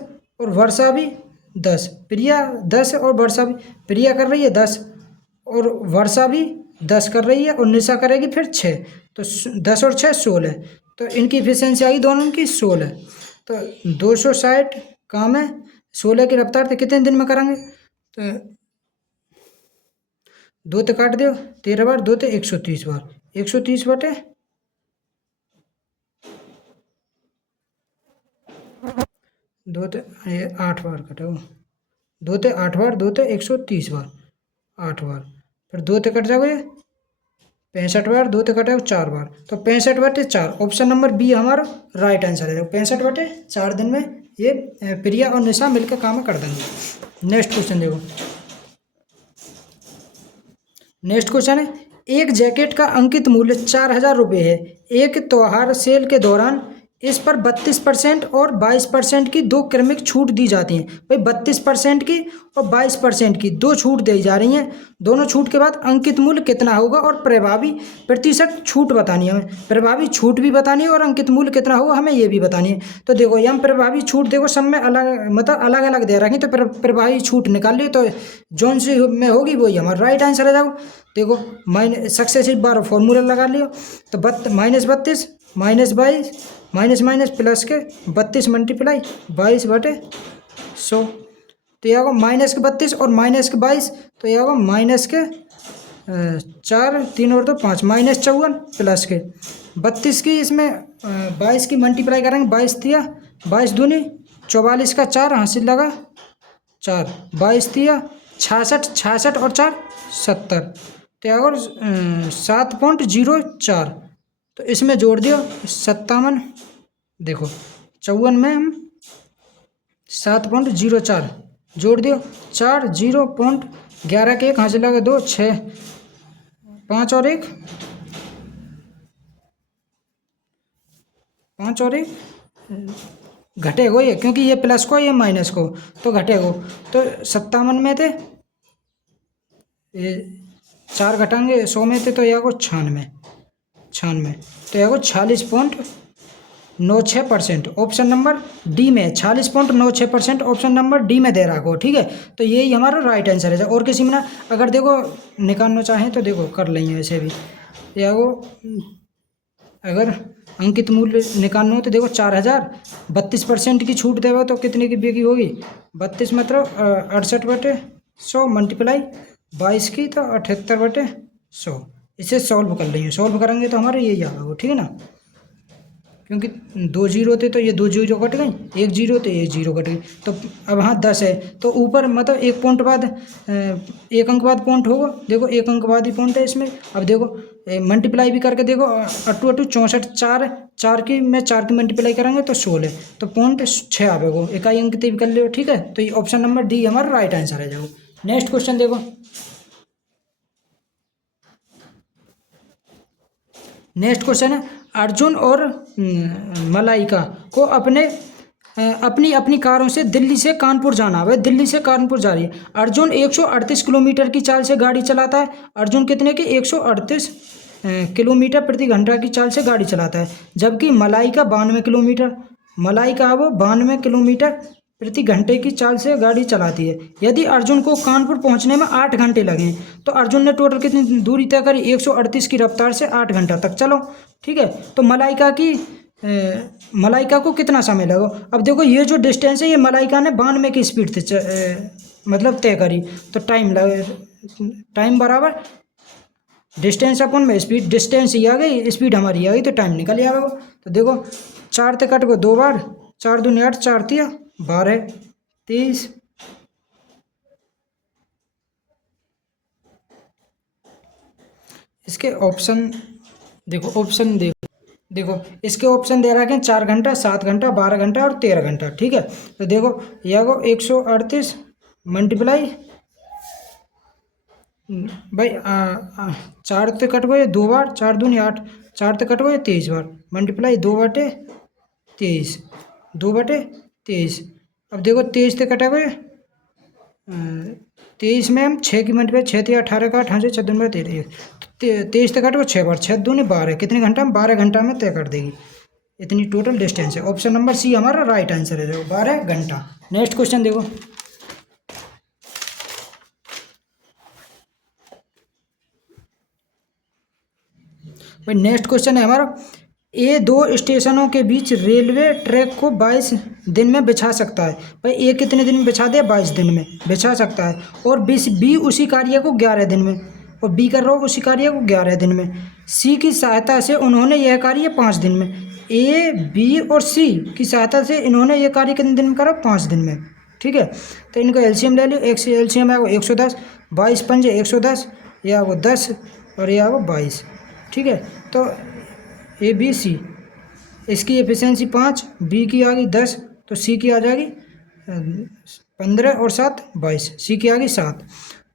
और वर्षा भी 10 प्रिया 10 और वर्षा भी प्रिया कर रही है 10 और वर्षा भी 10 कर रही है और निशा करेगी फिर 6 तो 10 और 6 16 तो इनकी इफिशियंसी आई दोनों की 16। तो तो 260 काम है 16 की रफ्तार तो कितने दिन में करेंगे? तो 2 तो काट दो, 13 बार 2 तो 130 बार, 130 बटे 2 तो ये 8 बार कटो, 2 तो 8 बार, 2 तो 130 बार, 8 बार, फिर 2 तो कट जाओगे 65 बार, 2 तो कटे 4 बार, तो 65/4 ऑप्शन नंबर बी हमारा राइट आंसर है। 65/4 दिन में ये प्रिया और निशा मिलकर काम कर देंगे। नेक्स्ट क्वेश्चन देखो, नेक्स्ट क्वेश्चन है, एक जैकेट का अंकित मूल्य 4,000 रुपये है। एक त्योहार सेल के दौरान इस पर 32% और 22% की दो क्रमिक छूट दी जाती हैं। भाई 32% की और 22% की दो छूट दी जा रही हैं। दोनों छूट के बाद अंकित मूल्य कितना होगा और प्रभावी प्रतिशत छूट बतानी है हमें। प्रभावी छूट भी बतानी है और अंकित मूल्य कितना होगा हमें ये भी बतानी है। तो देखो हम प्रभावी छूट देखो सब में अलग मतलब अलग अलग दे रखी, तो प्रभावी छूट निकाल ली, तो जौन सी में होगी वही हमारा राइट आंसर है। जाओ देखो माइनस सक्सेसिव बार फॉर्मूला लगा लियो, तो -32 -22 माइनस माइनस प्लस के 32 मल्टीप्लाई 22/100, तो यह होगा माइनस के 32 और माइनस के 22, तो यह होगा माइनस के 4 3 और 2 5 -54 प्लस के 32 की इसमें 22 की मल्टीप्लाई करेंगे, 22 दिया 22 दूनी 44 का 4 हासिल लगा 4, 22 दिया 66, 66 और 4 70, तो यह होगा 7.04, तो इसमें जोड़ दियो 57, देखो 54 में हम 7.04 जोड़ दियो 4 0.11 के 1 कहाँ से लगा 2 6 5 और 1 5 और 1 घटेगो ये, क्योंकि ये प्लस को ये माइनस को, तो घटेगो, तो 57 में थे ये 4 घटाएंगे 100 में थे, तो यह को 96, तो यह को 46.96%, ऑप्शन नंबर डी में 46.96% ऑप्शन नंबर डी में दे रहा हो। ठीक है, तो यही हमारा राइट आंसर है। और किसी में ना अगर देखो निकालना चाहें तो देखो कर लेंगे ऐसे भी, या वो अगर अंकित मूल्य निकालना हो तो देखो 4,000 32% की छूट देगा तो कितने की बिकी होगी 32 मतलब 68/100 मल्टीप्लाई 22 की तो 78/100, इसे सॉल्व कर लेंगे। सॉल्व करेंगे तो हमारे यही आएगा, ठीक है ना, क्योंकि 2 जीरो थे तो ये 2 जीरो कट गई, 1 जीरो तो 1 जीरो कट गई, तो अब हाँ 10 है तो ऊपर मतलब 1 पॉइंट बाद 1 अंक बाद पॉइंट होगा, देखो 1 अंक बाद ही पॉइंट है इसमें। अब देखो मल्टीप्लाई भी करके देखो 8 8 64 4 की में 4 की मल्टीप्लाई करेंगे तो 16, तो पॉइंट 6 आवेगो, इकाई अंक भी कर लो। ठीक है, तो ये ऑप्शन नंबर डी हमारा राइट आंसर है। जाओ नेक्स्ट क्वेश्चन देखो, नेक्स्ट क्वेश्चन है, अर्जुन और मलाइका को अपनी अपनी कारों से दिल्ली से कानपुर जाना है। दिल्ली से कानपुर जा रही है। अर्जुन 138 किलोमीटर की चाल से गाड़ी चलाता है। अर्जुन कितने की 138 किलोमीटर प्रति घंटा की चाल से गाड़ी चलाता है, जबकि मलाइका 92 किलोमीटर, मलाइका वो 92 किलोमीटर प्रति घंटे की चाल से गाड़ी चलाती है। यदि अर्जुन को कानपुर पहुंचने में 8 घंटे लगे तो अर्जुन ने टोटल कितनी दूरी तय करी 138 की रफ्तार से 8 घंटा तक चलो। ठीक है, तो मलाइका को कितना समय लगा। अब देखो ये जो डिस्टेंस है ये मलाइका ने 92 की स्पीड से मतलब तय करी, तो टाइम बराबर डिस्टेंस अपन में स्पीड, डिस्टेंस ही आ गई स्पीड हमारी आ गई, तो टाइम निकल जाएगा। तो देखो 4 ते कट को 2 बार, 4 दूनी 8 4 तिया 12 23, इसके ऑप्शन देखो, ऑप्शन देखो इसके ऑप्शन दे रखे हैं 4 घंटा 7 घंटा 12 घंटा और 13 घंटा। ठीक है, तो देखो यह को 138 मल्टीप्लाई भाई 4 ते कट गए 2 बार, 4 दूनी 8 4 ते कट गए 23 बार मल्टीप्लाई 2/23 2/23। अब देखो 23 ते कटा गए 23 में हम 6 की मल्टीप्लाई 6 ते 18 का 8 से 14 में 13, 23 ते कट गए 6 बार 6 दूनी 12, कितने घंटा में 12 घंटा में तय कर देगी, इतनी टोटल डिस्टेंस है। ऑप्शन नंबर सी हमारा राइट आंसर है, जो 12 घंटा। नेक्स्ट क्वेश्चन देखो, भाई नेक्स्ट क्वेश्चन है हमारा, ए दो स्टेशनों के बीच रेलवे ट्रैक को 22 दिन में बिछा सकता है। भाई ए कितने दिन में बिछा दे? 22 दिन में बिछा सकता है। और बी उसी कार्य को 11 दिन में, और बी कर रहा हो उसी कार्य को 11 दिन में। सी की सहायता से उन्होंने यह कार्य 5 दिन में। ए बी और सी की सहायता से इन्होंने यह कार्य कितने दिन में करा? 5 दिन में। ठीक है, तो इनका एलसीएम ले लियो। एलसीएम है वो 110, 22 पंजे 110, या वो 10 और या वो 22। ठीक है, तो ए बी सी, इसकी एफिशिएंसी 5, बी की आ गई 10, तो सी की आ जाएगी 15 और 7 22, सी की आ गई 7।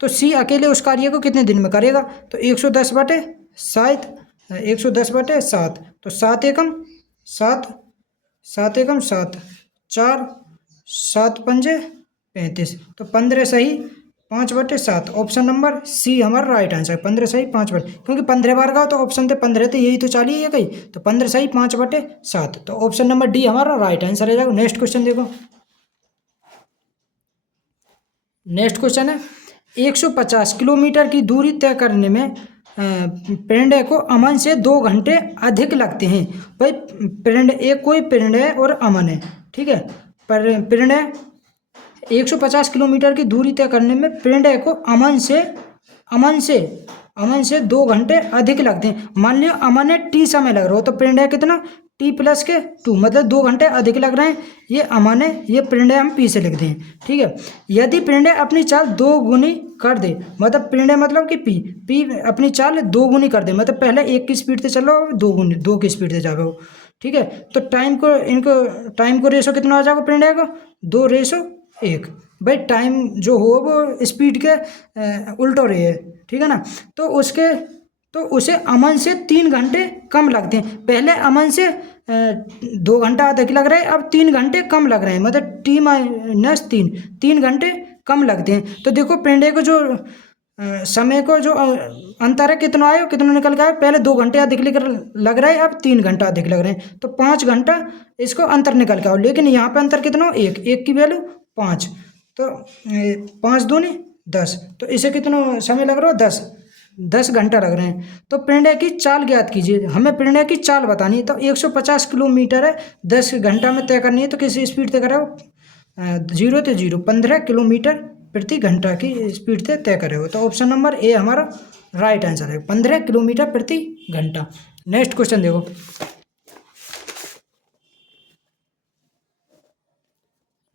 तो सी अकेले उस कार्य को कितने दिन में करेगा? तो 110 बटे 7, 110 बटे 7, तो 7 एकम 7, 7 एकम 7, 4 7 पंजे 35, तो 15 सही 5/7। ऑप्शन नंबर सी हमारा राइट आंसर। 15 सही 5/, क्योंकि 15 बार का हो तो ऑप्शन थे 15 थे, यही तो चाली है कहीं, तो 15 सही 5/7, तो ऑप्शन नंबर डी हमारा राइट आंसर है। नेक्स्ट क्वेश्चन देखो। नेक्स्ट क्वेश्चन है 150 किलोमीटर की दूरी तय करने में पिंड को अमन से 2 घंटे अधिक लगते हैं। भाई पिंड एक कोई पिंड है और अमन है, ठीक है, पर पिंड है 150 किलोमीटर की दूरी तय करने में पिंड को अमन से 2 घंटे अधिक लगते हैं। मान लियो अमन है टी समय लग रहा हो, तो पिंड है कितना? टी प्लस के 2, मतलब 2 घंटे अधिक लग रहे हैं। ये अमन है, ये पिंड है, हम पी से लिख दें। ठीक है, यदि पिंड अपनी चाल 2 गुनी कर दे, मतलब पिंड मतलब कि पी अपनी चाल 2 गुनी कर दे, मतलब पहले 1 की स्पीड से चलो, 2 की स्पीड से जाओ। ठीक है, तो टाइम को रेशो कितना आ जाएगा? पिंड को 2:1। भाई टाइम जो हो वो स्पीड के उल्टो रही है, ठीक है ना, तो उसे अमन से 3 घंटे कम लगते हैं। पहले अमन से 2 घंटा अधिक लग रहा है, अब 3 घंटे कम लग रहे हैं, मतलब T-3 3 घंटे कम लगते हैं। तो देखो पिंडे को जो समय को जो अंतर है कितना आया, कितना निकल गया? पहले 2 घंटे अधिक लग रहा है, अब 3 घंटा अधिक लग रहे हैं, तो 5 घंटा इसको अंतर निकल गया। लेकिन यहाँ पे अंतर कितना हो? 1 की वैल्यू 5, तो 5 दूनी 10, तो इसे कितना समय लग रहा हो? 10 घंटा लग रहे हैं। तो पिंडे की चाल ज्ञात कीजिए, हमें पिंडे की चाल बतानी है। तो 150 किलोमीटर है, 10 घंटा में तय करनी है, तो किसी स्पीड तय करा हो? 0 से 0 15 किलोमीटर प्रति घंटा की स्पीड से तय करे हो, तो ऑप्शन नंबर ए हमारा राइट आंसर है, 15 किलोमीटर प्रति घंटा। नेक्स्ट क्वेश्चन देखो।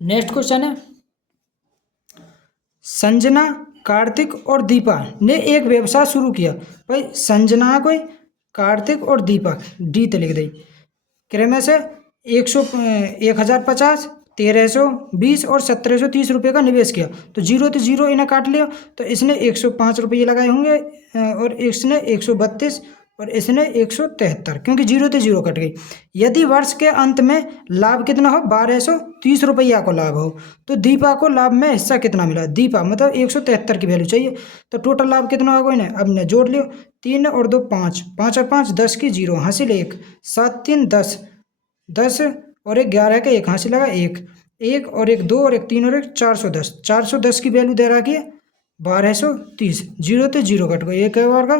नेक्स्ट क्वेश्चन है संजना, कार्तिक और दीपा ने एक व्यवसाय शुरू किया। भाई संजना को, कार्तिक और दीपा डी ते लिख दी, क्रम से 1050, 1320 और 1730 रुपये का निवेश किया। तो 0 से 0 इन्हें काट लिया, तो इसने 105 रुपये लगाए होंगे, और इसने 132 और इसने 173, क्योंकि 0 से 0 कट गई। यदि वर्ष के अंत में लाभ कितना हो? 1230 रुपया को लाभ हो, तो दीपा को लाभ में हिस्सा कितना मिला? दीपा मतलब 173 की वैल्यू चाहिए, तो टोटल लाभ कितना होगा इन्हें? अब इन्हें जोड़ लियो, 3 और 2 5, 5 और 5 10 की 0 हासिल 1, 7 3 10, 10 और 1 11 का 1 हासिल लगा 1 और 1 2 और 1 3 और 1 410, 410 की वैल्यू दे रखी है 1230। 0 से 0 कट गई, 1 बार का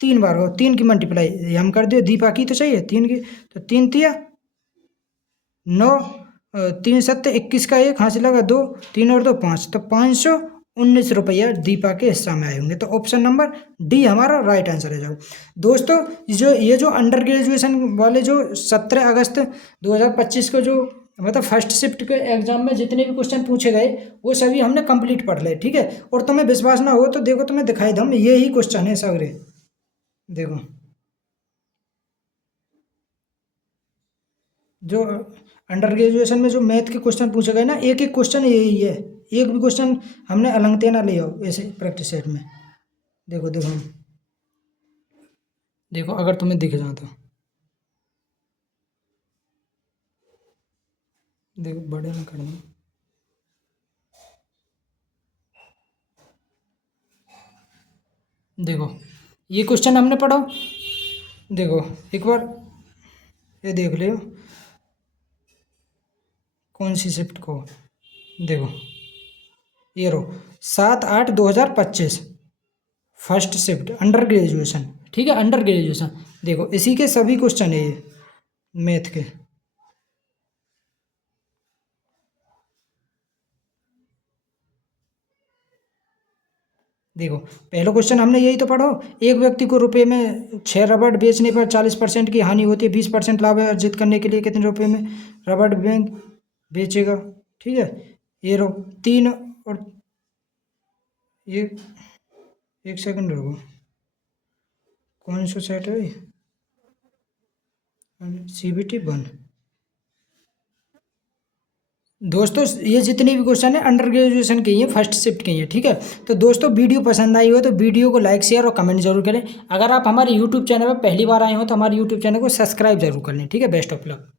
3 बार का, 3 की मल्टीप्लाई हम कर दियो, दीपा की तो चाहिए 3 की, तो 3 तिया 9, 3 7 21 का 1 हासिल लगा 2, 3 और 2 5, तो 519 रुपया दीपा के हिस्सा में आए होंगे, तो ऑप्शन नंबर डी हमारा राइट आंसर है। दोस्तों ये जो अंडर ग्रेजुएशन वाले जो 17 अगस्त 2025 को जो मतलब फर्स्ट शिफ्ट के एग्जाम में जितने भी क्वेश्चन पूछे गए वो सभी हमने कंप्लीट पढ़ ले, ठीक है। और तुम्हें विश्वास ना हो तो देखो तुम्हें दिखाई दम यही क्वेश्चन है सगरे, देखो जो अंडर ग्रेजुएशन में जो मैथ के क्वेश्चन पूछे गए ना, एक एक क्वेश्चन यही है, एक भी क्वेश्चन हमने अलंगते ना ले आओ ऐसे प्रैक्टिस सेट में। देखो देखो देखो अगर तुम्हें दिख जाए तो देखो, बड़े में करना, देखो ये क्वेश्चन हमने पढ़ा, देखो एक बार ये देख लियो कौन सी शिफ्ट को, देखो ये रो 7/8/2025 फर्स्ट शिफ्ट अंडर ग्रेजुएशन, ठीक है, अंडर ग्रेजुएशन। देखो इसी के सभी क्वेश्चन है ये, मैथ के। देखो, पहला क्वेश्चन हमने यही तो पढ़ो। एक व्यक्ति को रुपए में 6 रबड़ बेचने पर 40% की हानि होती है, 20% लाभ अर्जित करने के लिए कितने रुपए में रबड़ बैंक बेचेगा? ठीक है, ये रो तीन। और ये, एक सेकंड रुको, कौन सा सेट है? CBT 1। दोस्तों ये जितने भी क्वेश्चन है अंडर ग्रेजुएशन के ही हैं, फर्स्ट शिफ्ट के ही हैं। ठीक है, तो दोस्तों वीडियो पसंद आई हो तो वीडियो को लाइक शेयर और कमेंट जरूर करें। अगर आप हमारे यूट्यूब चैनल पर पहली बार आए हो तो हमारे यूट्यूब चैनल को सब्सक्राइब जरूर कर लें। ठीक है, बेस्ट ऑफ लक।